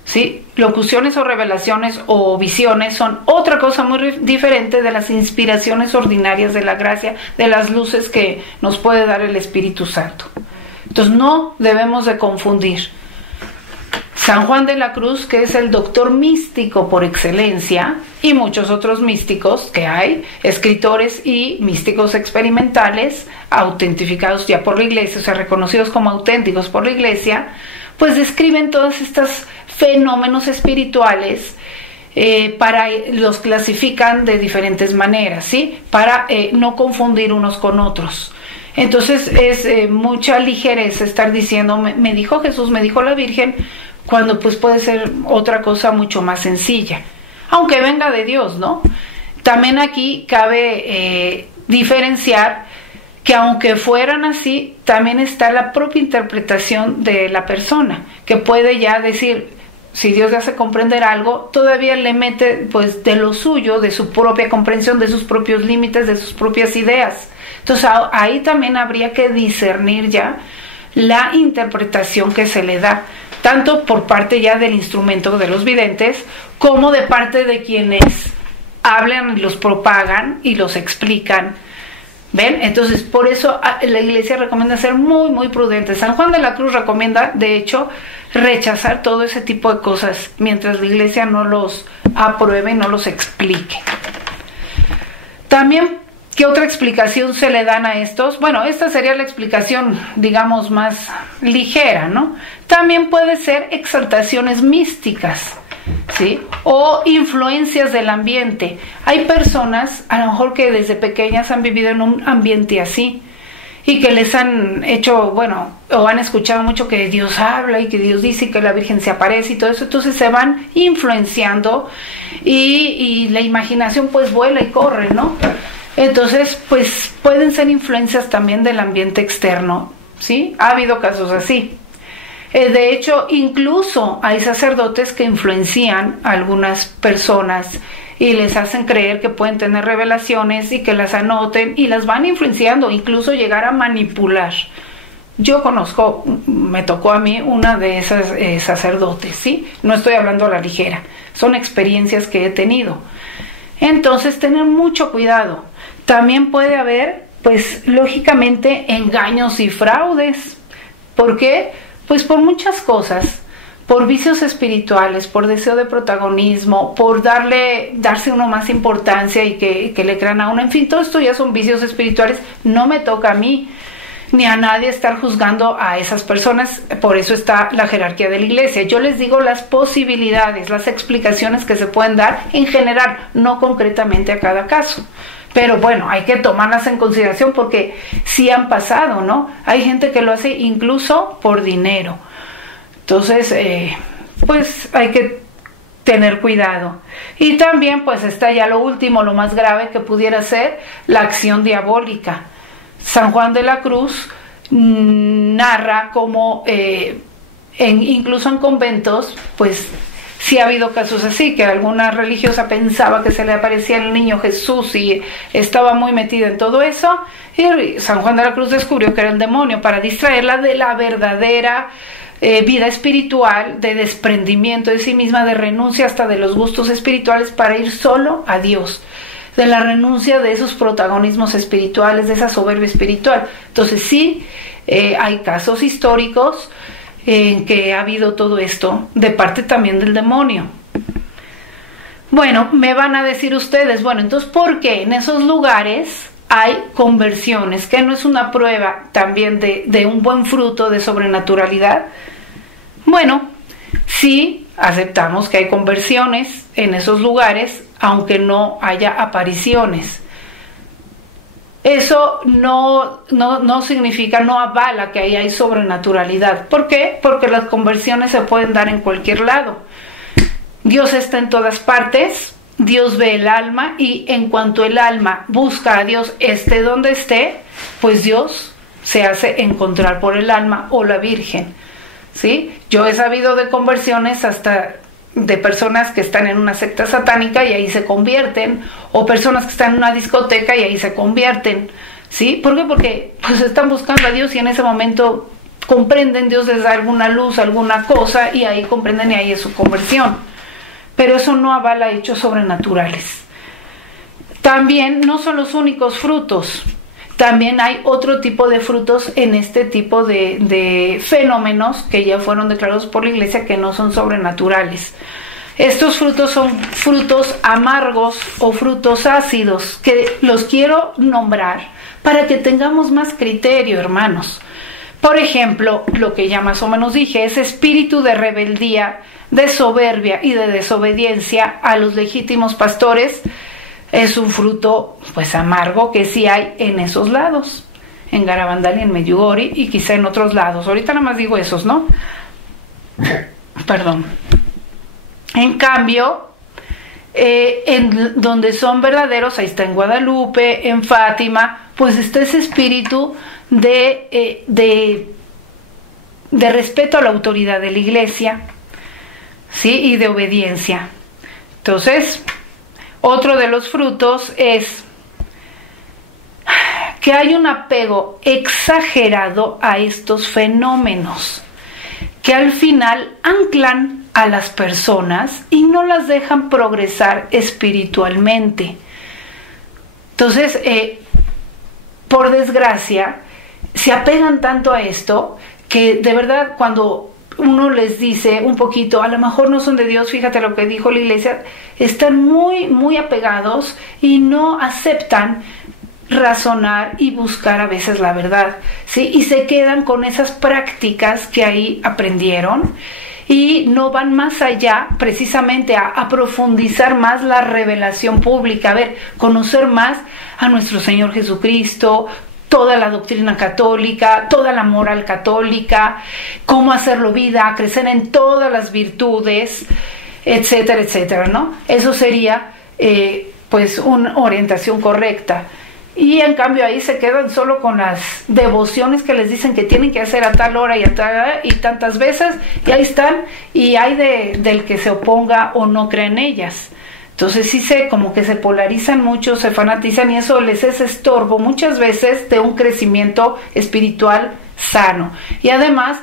¿sí? Locuciones o revelaciones o visiones son otra cosa muy diferente de las inspiraciones ordinarias de la gracia, de las luces que nos puede dar el Espíritu Santo. Entonces no debemos de confundir. San Juan de la Cruz, que es el doctor místico por excelencia, y muchos otros místicos que hay, escritores y místicos experimentales, autentificados ya por la Iglesia, o sea, reconocidos como auténticos por la Iglesia, pues describen todos estos fenómenos espirituales, los clasifican de diferentes maneras, ¿sí? Para no confundir unos con otros. Entonces es mucha ligereza estar diciendo, me dijo Jesús, me dijo la Virgen, cuando pues puede ser otra cosa mucho más sencilla, aunque venga de Dios, ¿no? También aquí cabe diferenciar que aunque fueran así, también está la propia interpretación de la persona, que puede ya decir, si Dios le hace comprender algo, todavía le mete pues de lo suyo, de su propia comprensión, de sus propios límites, de sus propias ideas. Entonces ahí también habría que discernir ya la interpretación que se le da, tanto por parte ya del instrumento de los videntes, como de parte de quienes hablan, los propagan y los explican. ¿Ven? Entonces, por eso la Iglesia recomienda ser muy, muy prudente. San Juan de la Cruz recomienda, de hecho, rechazar todo ese tipo de cosas mientras la Iglesia no los apruebe y no los explique. También, ¿qué otra explicación se le dan a estos? Bueno, esta sería la explicación, digamos, más ligera, ¿no? También puede ser exaltaciones místicas, ¿sí? O influencias del ambiente. Hay personas, a lo mejor que desde pequeñas han vivido en un ambiente así, y que les han hecho, bueno, o han escuchado mucho que Dios habla y que Dios dice y que la Virgen se aparece y todo eso, entonces se van influenciando y la imaginación pues vuela y corre, ¿no? Entonces, pues pueden ser influencias también del ambiente externo, ¿sí? Ha habido casos así. De hecho, incluso hay sacerdotes que influencian a algunas personas y les hacen creer que pueden tener revelaciones y que las anoten y las van influenciando, incluso llegar a manipular. Yo conozco, me tocó a mí una de esas sacerdotes, ¿sí? No estoy hablando a la ligera, son experiencias que he tenido. Entonces, tener mucho cuidado. También puede haber, pues, lógicamente, engaños y fraudes. ¿Por qué? Pues por muchas cosas, por vicios espirituales, por deseo de protagonismo, por darse uno más importancia y que le crean a uno. En fin, todo esto ya son vicios espirituales. No me toca a mí ni a nadie estar juzgando a esas personas, por eso está la jerarquía de la Iglesia. Yo les digo las posibilidades, las explicaciones que se pueden dar en general, no concretamente a cada caso. Pero bueno, hay que tomarlas en consideración porque sí han pasado, ¿no? Hay gente que lo hace incluso por dinero. Entonces, pues hay que tener cuidado. Y también pues está ya lo último, lo más grave que pudiera ser la acción diabólica. San Juan de la Cruz narra cómo incluso en conventos, pues sí ha habido casos así, que alguna religiosa pensaba que se le aparecía el niño Jesús y estaba muy metida en todo eso, y San Juan de la Cruz descubrió que era el demonio para distraerla de la verdadera vida espiritual, de desprendimiento de sí misma, de renuncia hasta de los gustos espirituales para ir solo a Dios, de la renuncia de esos protagonismos espirituales, de esa soberbia espiritual. Entonces sí, hay casos históricos en que ha habido todo esto de parte también del demonio. Bueno, me van a decir ustedes, bueno, entonces ¿por qué en esos lugares hay conversiones? ¿Que no es una prueba también de un buen fruto de sobrenaturalidad? Bueno, sí aceptamos que hay conversiones en esos lugares, aunque no haya apariciones. Eso no significa, no avala que ahí hay sobrenaturalidad. ¿Por qué? Porque las conversiones se pueden dar en cualquier lado. Dios está en todas partes, Dios ve el alma, y en cuanto el alma busca a Dios, esté donde esté, pues Dios se hace encontrar por el alma o la Virgen, ¿sí? Yo he sabido de conversiones hasta de personas que están en una secta satánica y ahí se convierten, o personas que están en una discoteca y ahí se convierten, ¿sí? ¿Por qué? Porque pues están buscando a Dios y en ese momento comprenden, Dios les da alguna luz, alguna cosa, y ahí comprenden y ahí es su conversión. Pero eso no avala hechos sobrenaturales. También no son los únicos frutos. También hay otro tipo de frutos en este tipo de fenómenos que ya fueron declarados por la Iglesia que no son sobrenaturales. Estos frutos son frutos amargos o frutos ácidos, que los quiero nombrar para que tengamos más criterio, hermanos. Por ejemplo, lo que ya más o menos dije, ese espíritu de rebeldía, de soberbia y de desobediencia a los legítimos pastores, es un fruto pues amargo que sí hay en esos lados, en Garabandal y en Medjugorje y quizá en otros lados. Ahorita nada más digo esos, ¿no? Perdón. En cambio, en donde son verdaderos, ahí está en Guadalupe, en Fátima, pues está ese espíritu de respeto a la autoridad de la Iglesia, ¿sí? Y de obediencia. Entonces, otro de los frutos es que hay un apego exagerado a estos fenómenos, que al final anclan a las personas y no las dejan progresar espiritualmente. Entonces, por desgracia, se apegan tanto a esto que de verdad cuando uno les dice un poquito, a lo mejor no son de Dios, fíjate lo que dijo la Iglesia, están muy, muy apegados y no aceptan razonar y buscar a veces la verdad, ¿sí? Y se quedan con esas prácticas que ahí aprendieron y no van más allá precisamente a profundizar más la revelación pública, a ver, conocer más a nuestro Señor Jesucristo, toda la doctrina católica, toda la moral católica, cómo hacerlo vida, crecer en todas las virtudes, etcétera, etcétera, ¿no? Eso sería pues una orientación correcta. Y en cambio ahí se quedan solo con las devociones que les dicen que tienen que hacer a tal hora y a tal hora y tantas veces, y ahí están, y hay del que se oponga o no cree en ellas. Entonces sí como que se polarizan mucho, se fanatizan y eso les es estorbo muchas veces de un crecimiento espiritual sano. Y además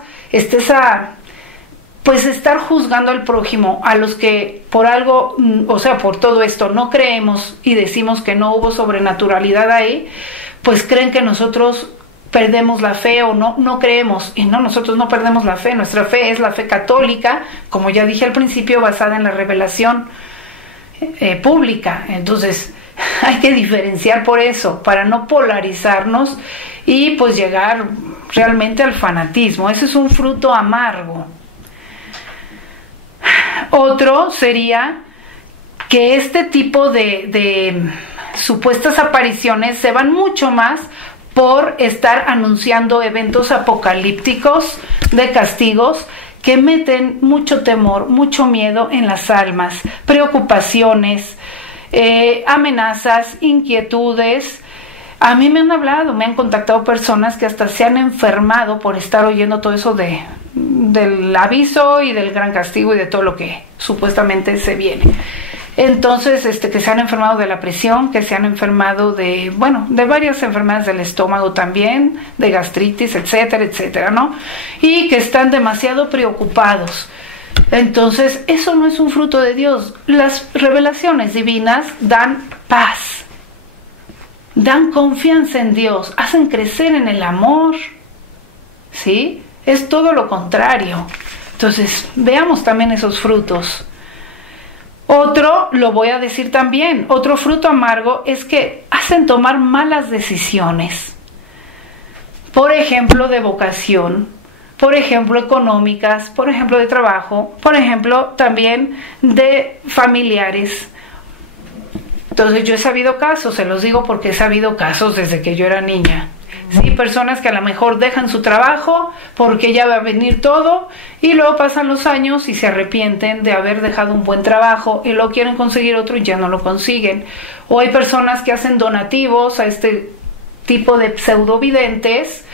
pues estar juzgando al prójimo, a los que por algo, o sea, por todo esto no creemos y decimos que no hubo sobrenaturalidad ahí, pues creen que nosotros perdemos la fe o no creemos. Y no, nosotros no perdemos la fe, nuestra fe es la fe católica, como ya dije al principio, basada en la revelación pública. Entonces hay que diferenciar por eso, para no polarizarnos y pues llegar realmente al fanatismo. Ese es un fruto amargo. Otro sería que este tipo de supuestas apariciones se van mucho más por estar anunciando eventos apocalípticos de castigos que meten mucho temor, mucho miedo en las almas, preocupaciones, amenazas, inquietudes. A mí me han hablado, me han contactado personas que hasta se han enfermado por estar oyendo todo eso del aviso y del gran castigo y de todo lo que supuestamente se viene. Entonces, que se han enfermado de la presión, que se han enfermado de varias enfermedades del estómago también, de gastritis, etcétera, etcétera, ¿no? Y que están demasiado preocupados. Entonces, eso no es un fruto de Dios. Las revelaciones divinas dan paz, dan confianza en Dios, hacen crecer en el amor, ¿sí? Es todo lo contrario. Entonces, veamos también esos frutos. Otro, lo voy a decir también, otro fruto amargo es que hacen tomar malas decisiones. Por ejemplo, de vocación, por ejemplo, económicas, por ejemplo, de trabajo, por ejemplo, también de familiares. Entonces yo he sabido casos, se los digo porque he sabido casos desde que yo era niña. Sí, personas que a lo mejor dejan su trabajo porque ya va a venir todo y luego pasan los años y se arrepienten de haber dejado un buen trabajo y luego quieren conseguir otro y ya no lo consiguen. O hay personas que hacen donativos a este tipo de pseudovidentes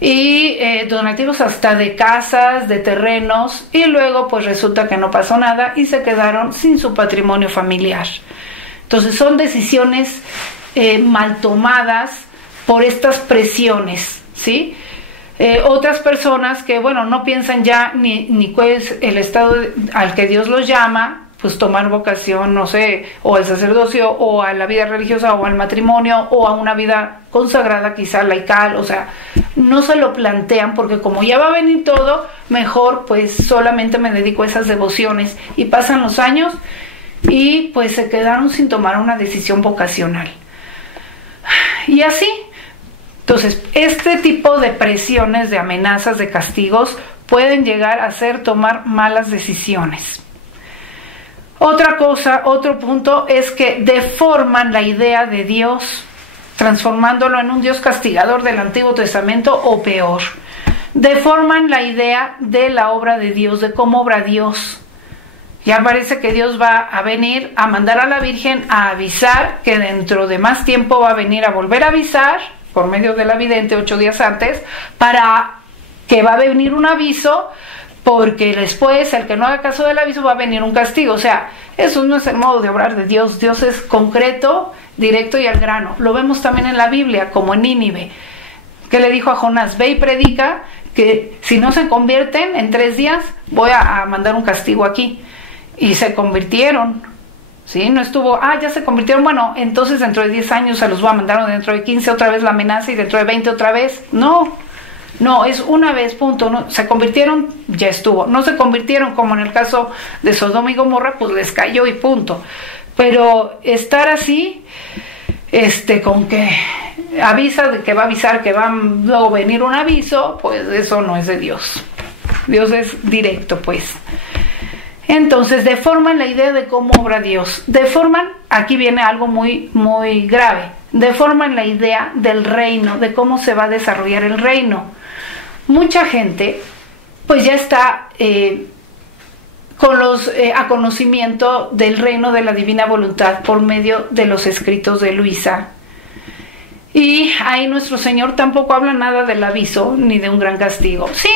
y donativos hasta de casas, de terrenos, y luego pues resulta que no pasó nada y se quedaron sin su patrimonio familiar. Entonces son decisiones mal tomadas por estas presiones, ¿sí? Otras personas que, bueno, no piensan ya ni cuál es el estado al que Dios los llama, pues tomar vocación, no sé, o al sacerdocio, o a la vida religiosa, o al matrimonio, o a una vida consagrada, quizá laical, o sea, no se lo plantean porque como ya va a venir todo, mejor pues solamente me dedico a esas devociones, y pasan los años y pues se quedaron sin tomar una decisión vocacional. Y así, entonces, este tipo de presiones, de amenazas, de castigos, pueden llegar a hacer tomar malas decisiones. Otra cosa, otro punto es que deforman la idea de Dios, transformándolo en un Dios castigador del Antiguo Testamento o peor. Deforman la idea de la obra de Dios, de cómo obra Dios. Ya parece que Dios va a venir a mandar a la Virgen a avisar que dentro de más tiempo va a venir a volver a avisar, por medio de la vidente 8 días antes, para que va a venir un aviso, porque después, el que no haga caso del aviso, va a venir un castigo. O sea, eso no es el modo de obrar de Dios. Dios es concreto, directo y al grano. Lo vemos también en la Biblia, como en Nínive, que le dijo a Jonás: ve y predica que si no se convierten en 3 días, voy a mandar un castigo aquí. Y se convirtieron, ¿sí? No estuvo, ya se convirtieron, bueno, entonces dentro de 10 años se los voy a mandar, o dentro de 15 otra vez la amenaza, y dentro de 20 otra vez. No, es una vez, punto. No, se convirtieron, ya estuvo. No se convirtieron, como en el caso de Sodoma y Gomorra, pues les cayó y punto. Pero estar así, con que avisa de que va a avisar, que va a luego venir un aviso, pues eso no es de Dios. Dios es directo, pues. Entonces deforman la idea de cómo obra Dios. Deforman, aquí viene algo muy, muy grave. Deforman la idea del reino, de cómo se va a desarrollar el reino. Mucha gente pues ya está a conocimiento del reino de la divina voluntad por medio de los escritos de Luisa. Y ahí nuestro Señor tampoco habla nada del aviso ni de un gran castigo. Sí,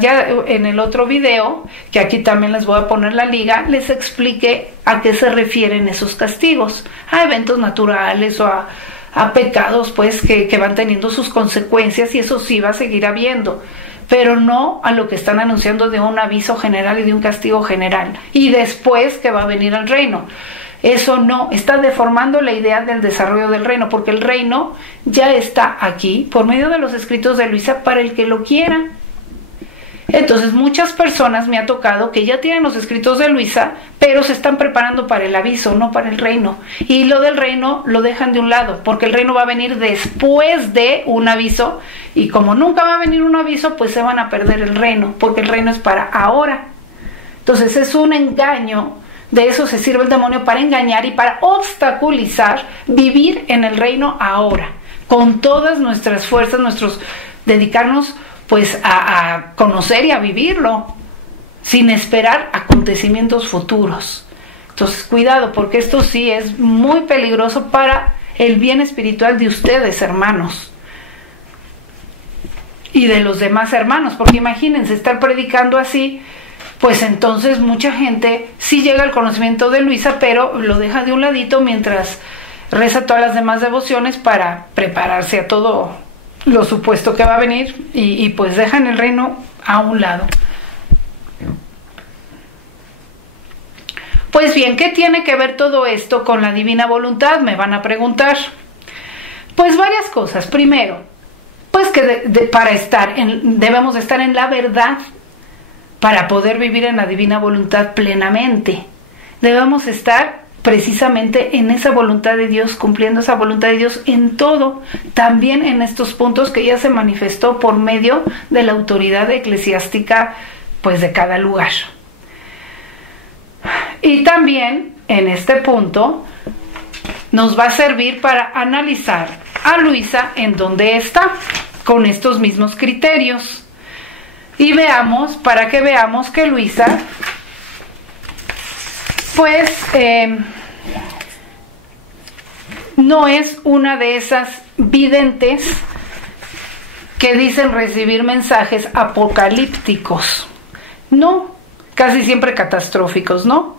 ya en el otro video, que aquí también les voy a poner la liga, les expliqué a qué se refieren esos castigos. A eventos naturales o a pecados pues que van teniendo sus consecuencias, y eso sí va a seguir habiendo, pero no a lo que están anunciando de un aviso general y de un castigo general, y después que va a venir el reino. Eso no, está deformando la idea del desarrollo del reino, porque el reino ya está aquí por medio de los escritos de Luisa para el que lo quiera. Entonces muchas personas me ha tocado que ya tienen los escritos de Luisa, pero se están preparando para el aviso, no para el reino. Y lo del reino lo dejan de un lado, porque el reino va a venir después de un aviso, y como nunca va a venir un aviso, pues se van a perder el reino, porque el reino es para ahora. Entonces es un engaño. De eso se sirve el demonio, para engañar y para obstaculizar vivir en el reino ahora, con todas nuestras fuerzas, dedicarnos pues a conocer y a vivirlo, sin esperar acontecimientos futuros. Entonces cuidado, porque esto sí es muy peligroso para el bien espiritual de ustedes, hermanos, y de los demás hermanos, porque imagínense estar predicando así. Pues entonces mucha gente sí llega al conocimiento de Luisa, pero lo deja de un ladito mientras reza todas las demás devociones para prepararse a todo lo supuesto que va a venir, y pues dejan el reino a un lado. Pues bien, ¿qué tiene que ver todo esto con la divina voluntad? Me van a preguntar. Pues varias cosas. Primero, pues que debemos de estar en la verdad, para poder vivir en la divina voluntad plenamente. Debemos estar precisamente en esa voluntad de Dios, cumpliendo esa voluntad de Dios en todo, también en estos puntos que ya se manifestó por medio de la autoridad eclesiástica pues de cada lugar. Y también en este punto nos va a servir para analizar a Luisa en dónde está, con estos mismos criterios. Y veamos, para que veamos que Luisa, pues, no es una de esas videntes que dicen recibir mensajes apocalípticos. No, casi siempre catastróficos, ¿no?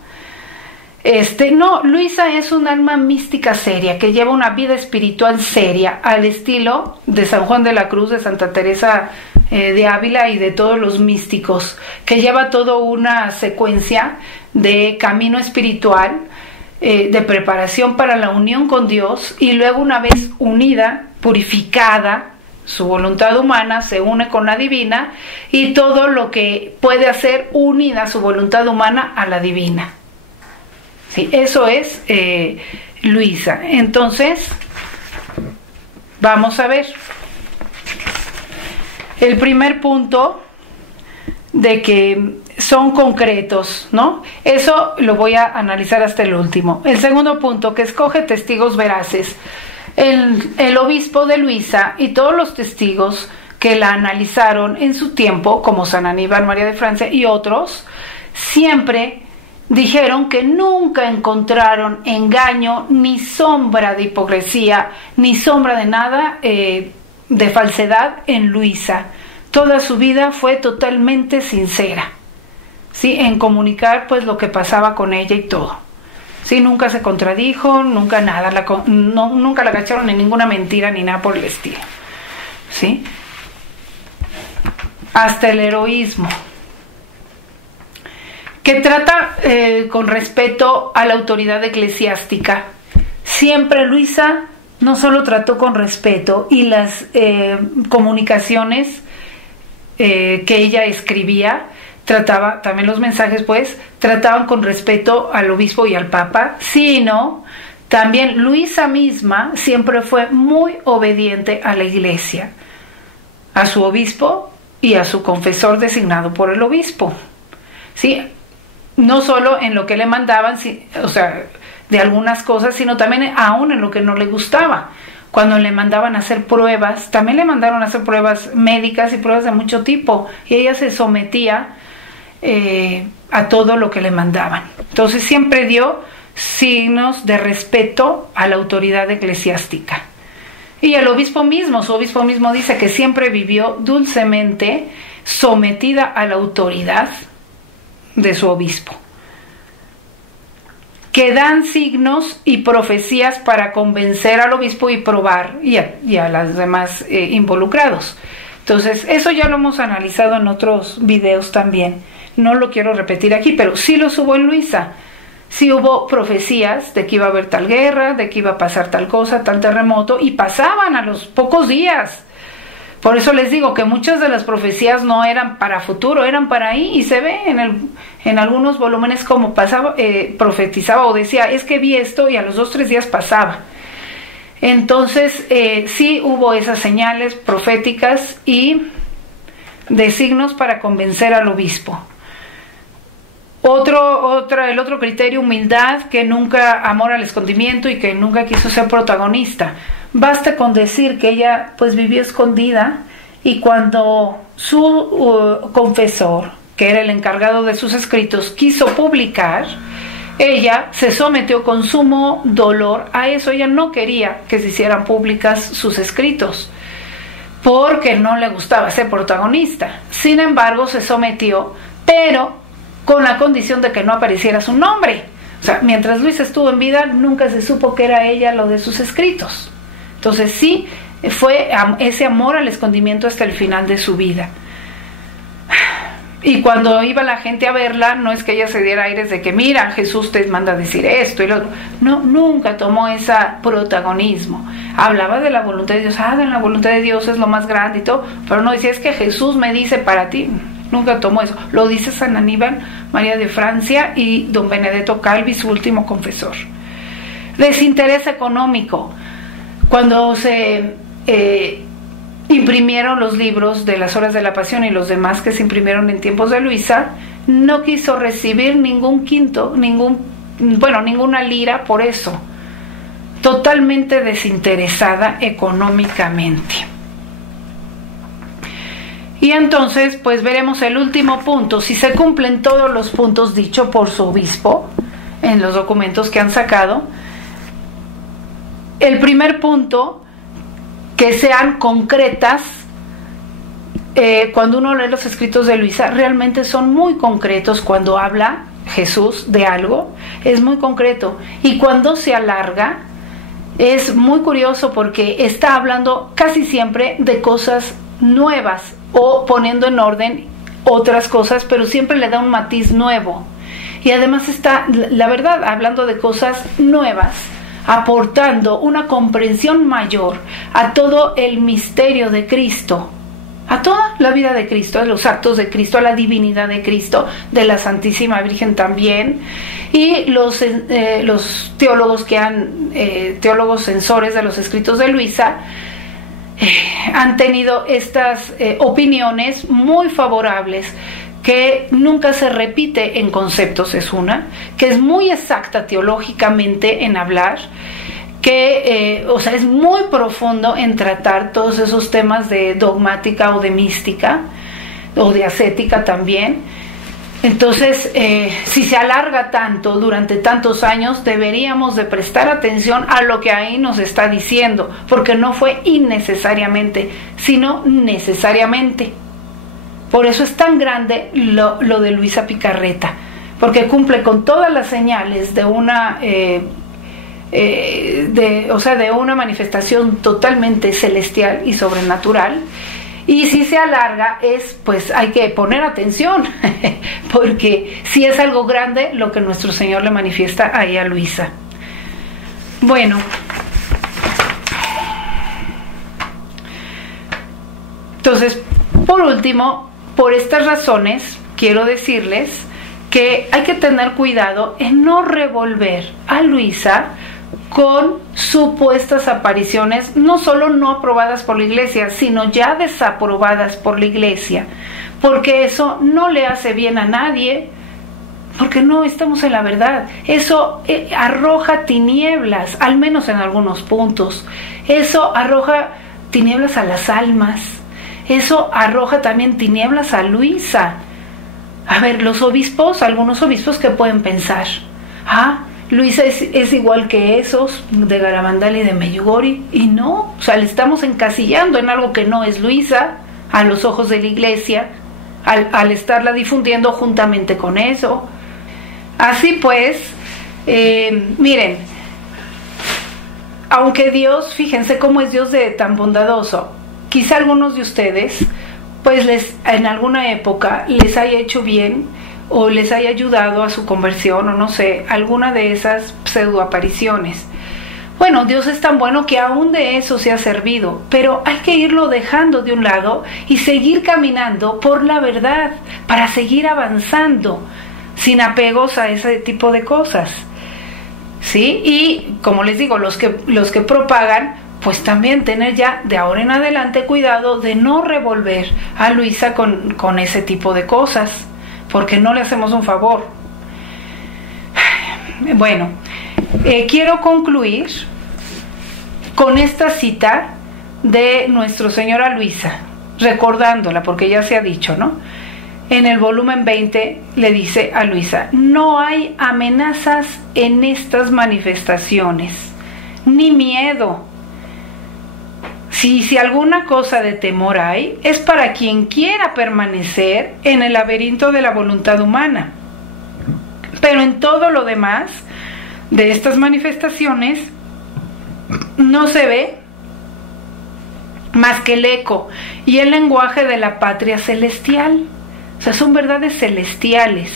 No, Luisa es un alma mística seria, que lleva una vida espiritual seria, al estilo de San Juan de la Cruz, de Santa Teresa de Ávila y de todos los místicos, que lleva toda una secuencia de camino espiritual, de preparación para la unión con Dios, y luego una vez unida, purificada, su voluntad humana se une con la divina, y todo lo que puede hacer unida su voluntad humana a la divina. Sí, eso es Luisa. Entonces, vamos a ver. El primer punto de que son concretos, ¿no? Eso lo voy a analizar hasta el último. El segundo punto, que escoge testigos veraces. El obispo de Luisa y todos los testigos que la analizaron en su tiempo, como San Aníbal María de Francia y otros, siempre dijeron que nunca encontraron engaño, ni sombra de hipocresía, ni sombra de nada de falsedad en Luisa. Toda su vida fue totalmente sincera, ¿sí?, en comunicar pues lo que pasaba con ella y todo. Sí, nunca se contradijo, nunca nada, nunca la cacharon en ninguna mentira ni nada por el estilo. ¿Sí? Hasta el heroísmo, que trata con respeto a la autoridad eclesiástica. Siempre Luisa no solo trató con respeto, y las comunicaciones que ella escribía, trataba, también los mensajes pues, trataban con respeto al obispo y al papa, sino también Luisa misma siempre fue muy obediente a la iglesia, a su obispo y a su confesor designado por el obispo, ¿sí? No solo en lo que le mandaban, o sea, de algunas cosas, sino también aún en lo que no le gustaba. Cuando le mandaban a hacer pruebas, también le mandaron a hacer pruebas médicas y pruebas de mucho tipo, y ella se sometía a todo lo que le mandaban. Entonces siempre dio signos de respeto a la autoridad eclesiástica. Y el obispo mismo, su obispo mismo dice que siempre vivió dulcemente sometida a la autoridad de su obispo, que dan signos y profecías para convencer al obispo y probar y a los demás involucrados. Entonces, eso ya lo hemos analizado en otros videos también. No lo quiero repetir aquí, pero sí lo hubo en Luisa. Sí hubo profecías de que iba a haber tal guerra, de que iba a pasar tal cosa, tal terremoto, y pasaban a los pocos días. Por eso les digo que muchas de las profecías no eran para futuro, eran para ahí, y se ve en algunos volúmenes como pasaba, profetizaba o decía, es que vi esto, y a los 2-3 días pasaba. Entonces sí hubo esas señales proféticas y de signos para convencer al obispo. El otro criterio, humildad, que nunca, amor al escondimiento, y que nunca quiso ser protagonista. Basta con decir que ella pues vivió escondida, y cuando su confesor, que era el encargado de sus escritos, quiso publicar, ella se sometió con sumo dolor a eso. Ella no quería que se hicieran públicas sus escritos, porque no le gustaba ser protagonista. Sin embargo, se sometió, pero con la condición de que no apareciera su nombre. O sea, mientras Luisa estuvo en vida, nunca se supo que era ella lo de sus escritos. Entonces sí, fue ese amor al escondimiento hasta el final de su vida. Y cuando iba la gente a verla, no es que ella se diera aires de que, mira, Jesús te manda a decir esto y lo otro. No, nunca tomó ese protagonismo. Hablaba de la voluntad de Dios, de la voluntad de Dios es lo más grande y todo, pero no decía, es que Jesús me dice para ti. Nunca tomó eso. Lo dice San Aníbal María de Francia y don Benedetto Calvi, su último confesor. Desinterés económico. Cuando se imprimieron los libros de las Horas de la Pasión y los demás que se imprimieron en tiempos de Luisa, no quiso recibir ninguna lira por eso. Totalmente desinteresada económicamente. Y entonces, pues veremos el último punto. Si se cumplen todos los puntos dichos por su obispo en los documentos que han sacado. El primer punto, que sean concretas. Cuando uno lee los escritos de Luisa, realmente son muy concretos. Cuando habla Jesús de algo, es muy concreto. Y cuando se alarga, es muy curioso porque está hablando casi siempre de cosas nuevas o poniendo en orden otras cosas, pero siempre le da un matiz nuevo. Y además está, la verdad, hablando de cosas nuevas, aportando una comprensión mayor a todo el misterio de Cristo, a toda la vida de Cristo, a los actos de Cristo, a la divinidad de Cristo, de la Santísima Virgen también. Y los teólogos teólogos censores de los escritos de Luisa, han tenido estas opiniones muy favorables, que nunca se repite en conceptos, es una, que es muy exacta teológicamente en hablar, que es muy profundo en tratar todos esos temas de dogmática o de mística o de ascética también. Entonces, si se alarga tanto durante tantos años, deberíamos de prestar atención a lo que ahí nos está diciendo, porque no fue innecesariamente, sino necesariamente. Por eso es tan grande lo de Luisa Picarreta, porque cumple con todas las señales de una de una manifestación totalmente celestial y sobrenatural. Y si se alarga, pues hay que poner atención, porque si es algo grande lo que nuestro Señor le manifiesta ahí a Luisa. Bueno, entonces, por último, por estas razones, quiero decirles que hay que tener cuidado en no revolver a Luisa con supuestas apariciones, no solo no aprobadas por la Iglesia, sino ya desaprobadas por la Iglesia, porque eso no le hace bien a nadie, porque no estamos en la verdad. Eso arroja tinieblas, al menos en algunos puntos. Eso arroja tinieblas a las almas. Eso arroja también tinieblas a Luisa. A ver, algunos obispos que pueden pensar, Luisa es igual que esos de Garabandal y de Medjugorje, y no, le estamos encasillando en algo que no es Luisa a los ojos de la Iglesia, al estarla difundiendo juntamente con eso. Así pues, miren, aunque Dios, fíjense cómo es Dios de tan bondadoso, quizá algunos de ustedes, pues en alguna época les haya hecho bien o les haya ayudado a su conversión, o no sé, alguna de esas pseudoapariciones. Bueno, Dios es tan bueno que aún de eso se ha servido, pero hay que irlo dejando de un lado y seguir caminando por la verdad para seguir avanzando sin apegos a ese tipo de cosas, ¿sí? Y como les digo, los que propagan, pues también tener ya de ahora en adelante cuidado de no revolver a Luisa con ese tipo de cosas, porque no le hacemos un favor. Bueno, quiero concluir con esta cita de nuestro Señor a Luisa, recordándola, porque ya se ha dicho, ¿no? En el volumen 20 le dice a Luisa: no hay amenazas en estas manifestaciones, ni miedo. Si alguna cosa de temor hay, es para quien quiera permanecer en el laberinto de la voluntad humana. Pero en todo lo demás de estas manifestaciones no se ve más que el eco y el lenguaje de la patria celestial. O sea, son verdades celestiales.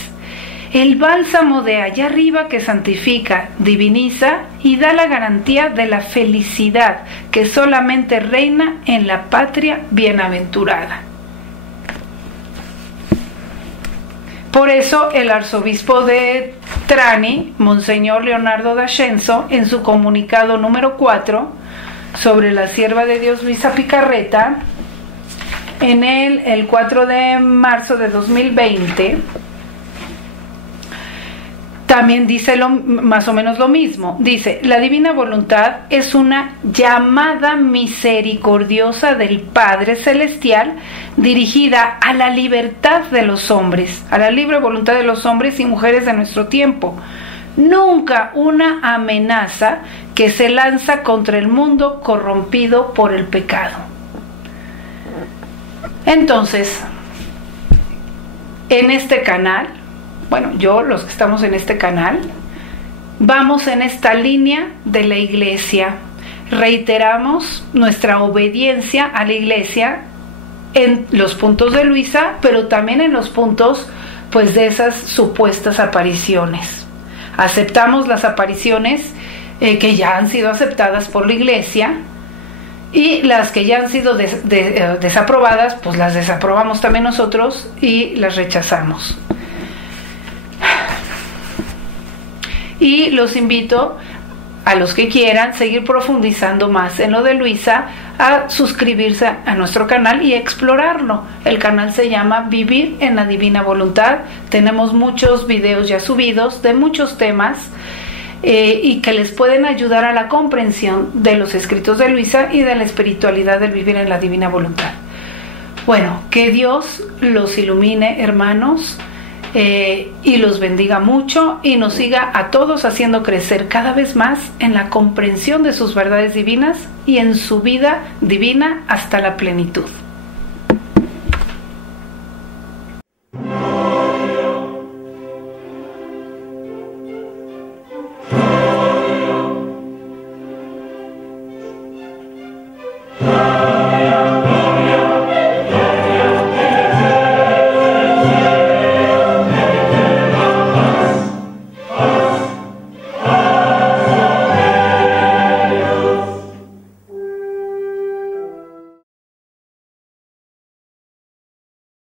El bálsamo de allá arriba que santifica, diviniza y da la garantía de la felicidad que solamente reina en la patria bienaventurada. Por eso el arzobispo de Trani, Monseñor Leonardo d'Ascenso, en su comunicado número 4 sobre la sierva de Dios Luisa Picarreta, en el 4 de marzo de 2020, también dice más o menos lo mismo. Dice: la divina voluntad es una llamada misericordiosa del Padre Celestial dirigida a la libertad de los hombres, a la libre voluntad de los hombres y mujeres de nuestro tiempo. Nunca una amenaza que se lanza contra el mundo corrompido por el pecado. Entonces, en este canal, los que estamos en este canal, vamos en esta línea de la Iglesia. Reiteramos nuestra obediencia a la Iglesia en los puntos de Luisa, pero también en los puntos pues de esas supuestas apariciones. Aceptamos las apariciones que ya han sido aceptadas por la Iglesia, y las que ya han sido desaprobadas, pues las desaprobamos también nosotros y las rechazamos. Y los invito a los que quieran seguir profundizando más en lo de Luisa a suscribirse a nuestro canal y explorarlo. El canal se llama Vivir en la Divina Voluntad. Tenemos muchos videos ya subidos de muchos temas y que les pueden ayudar a la comprensión de los escritos de Luisa y de la espiritualidad del vivir en la Divina Voluntad. Bueno, que Dios los ilumine, hermanos, y los bendiga mucho y nos siga a todos haciendo crecer cada vez más en la comprensión de sus verdades divinas y en su vida divina hasta la plenitud.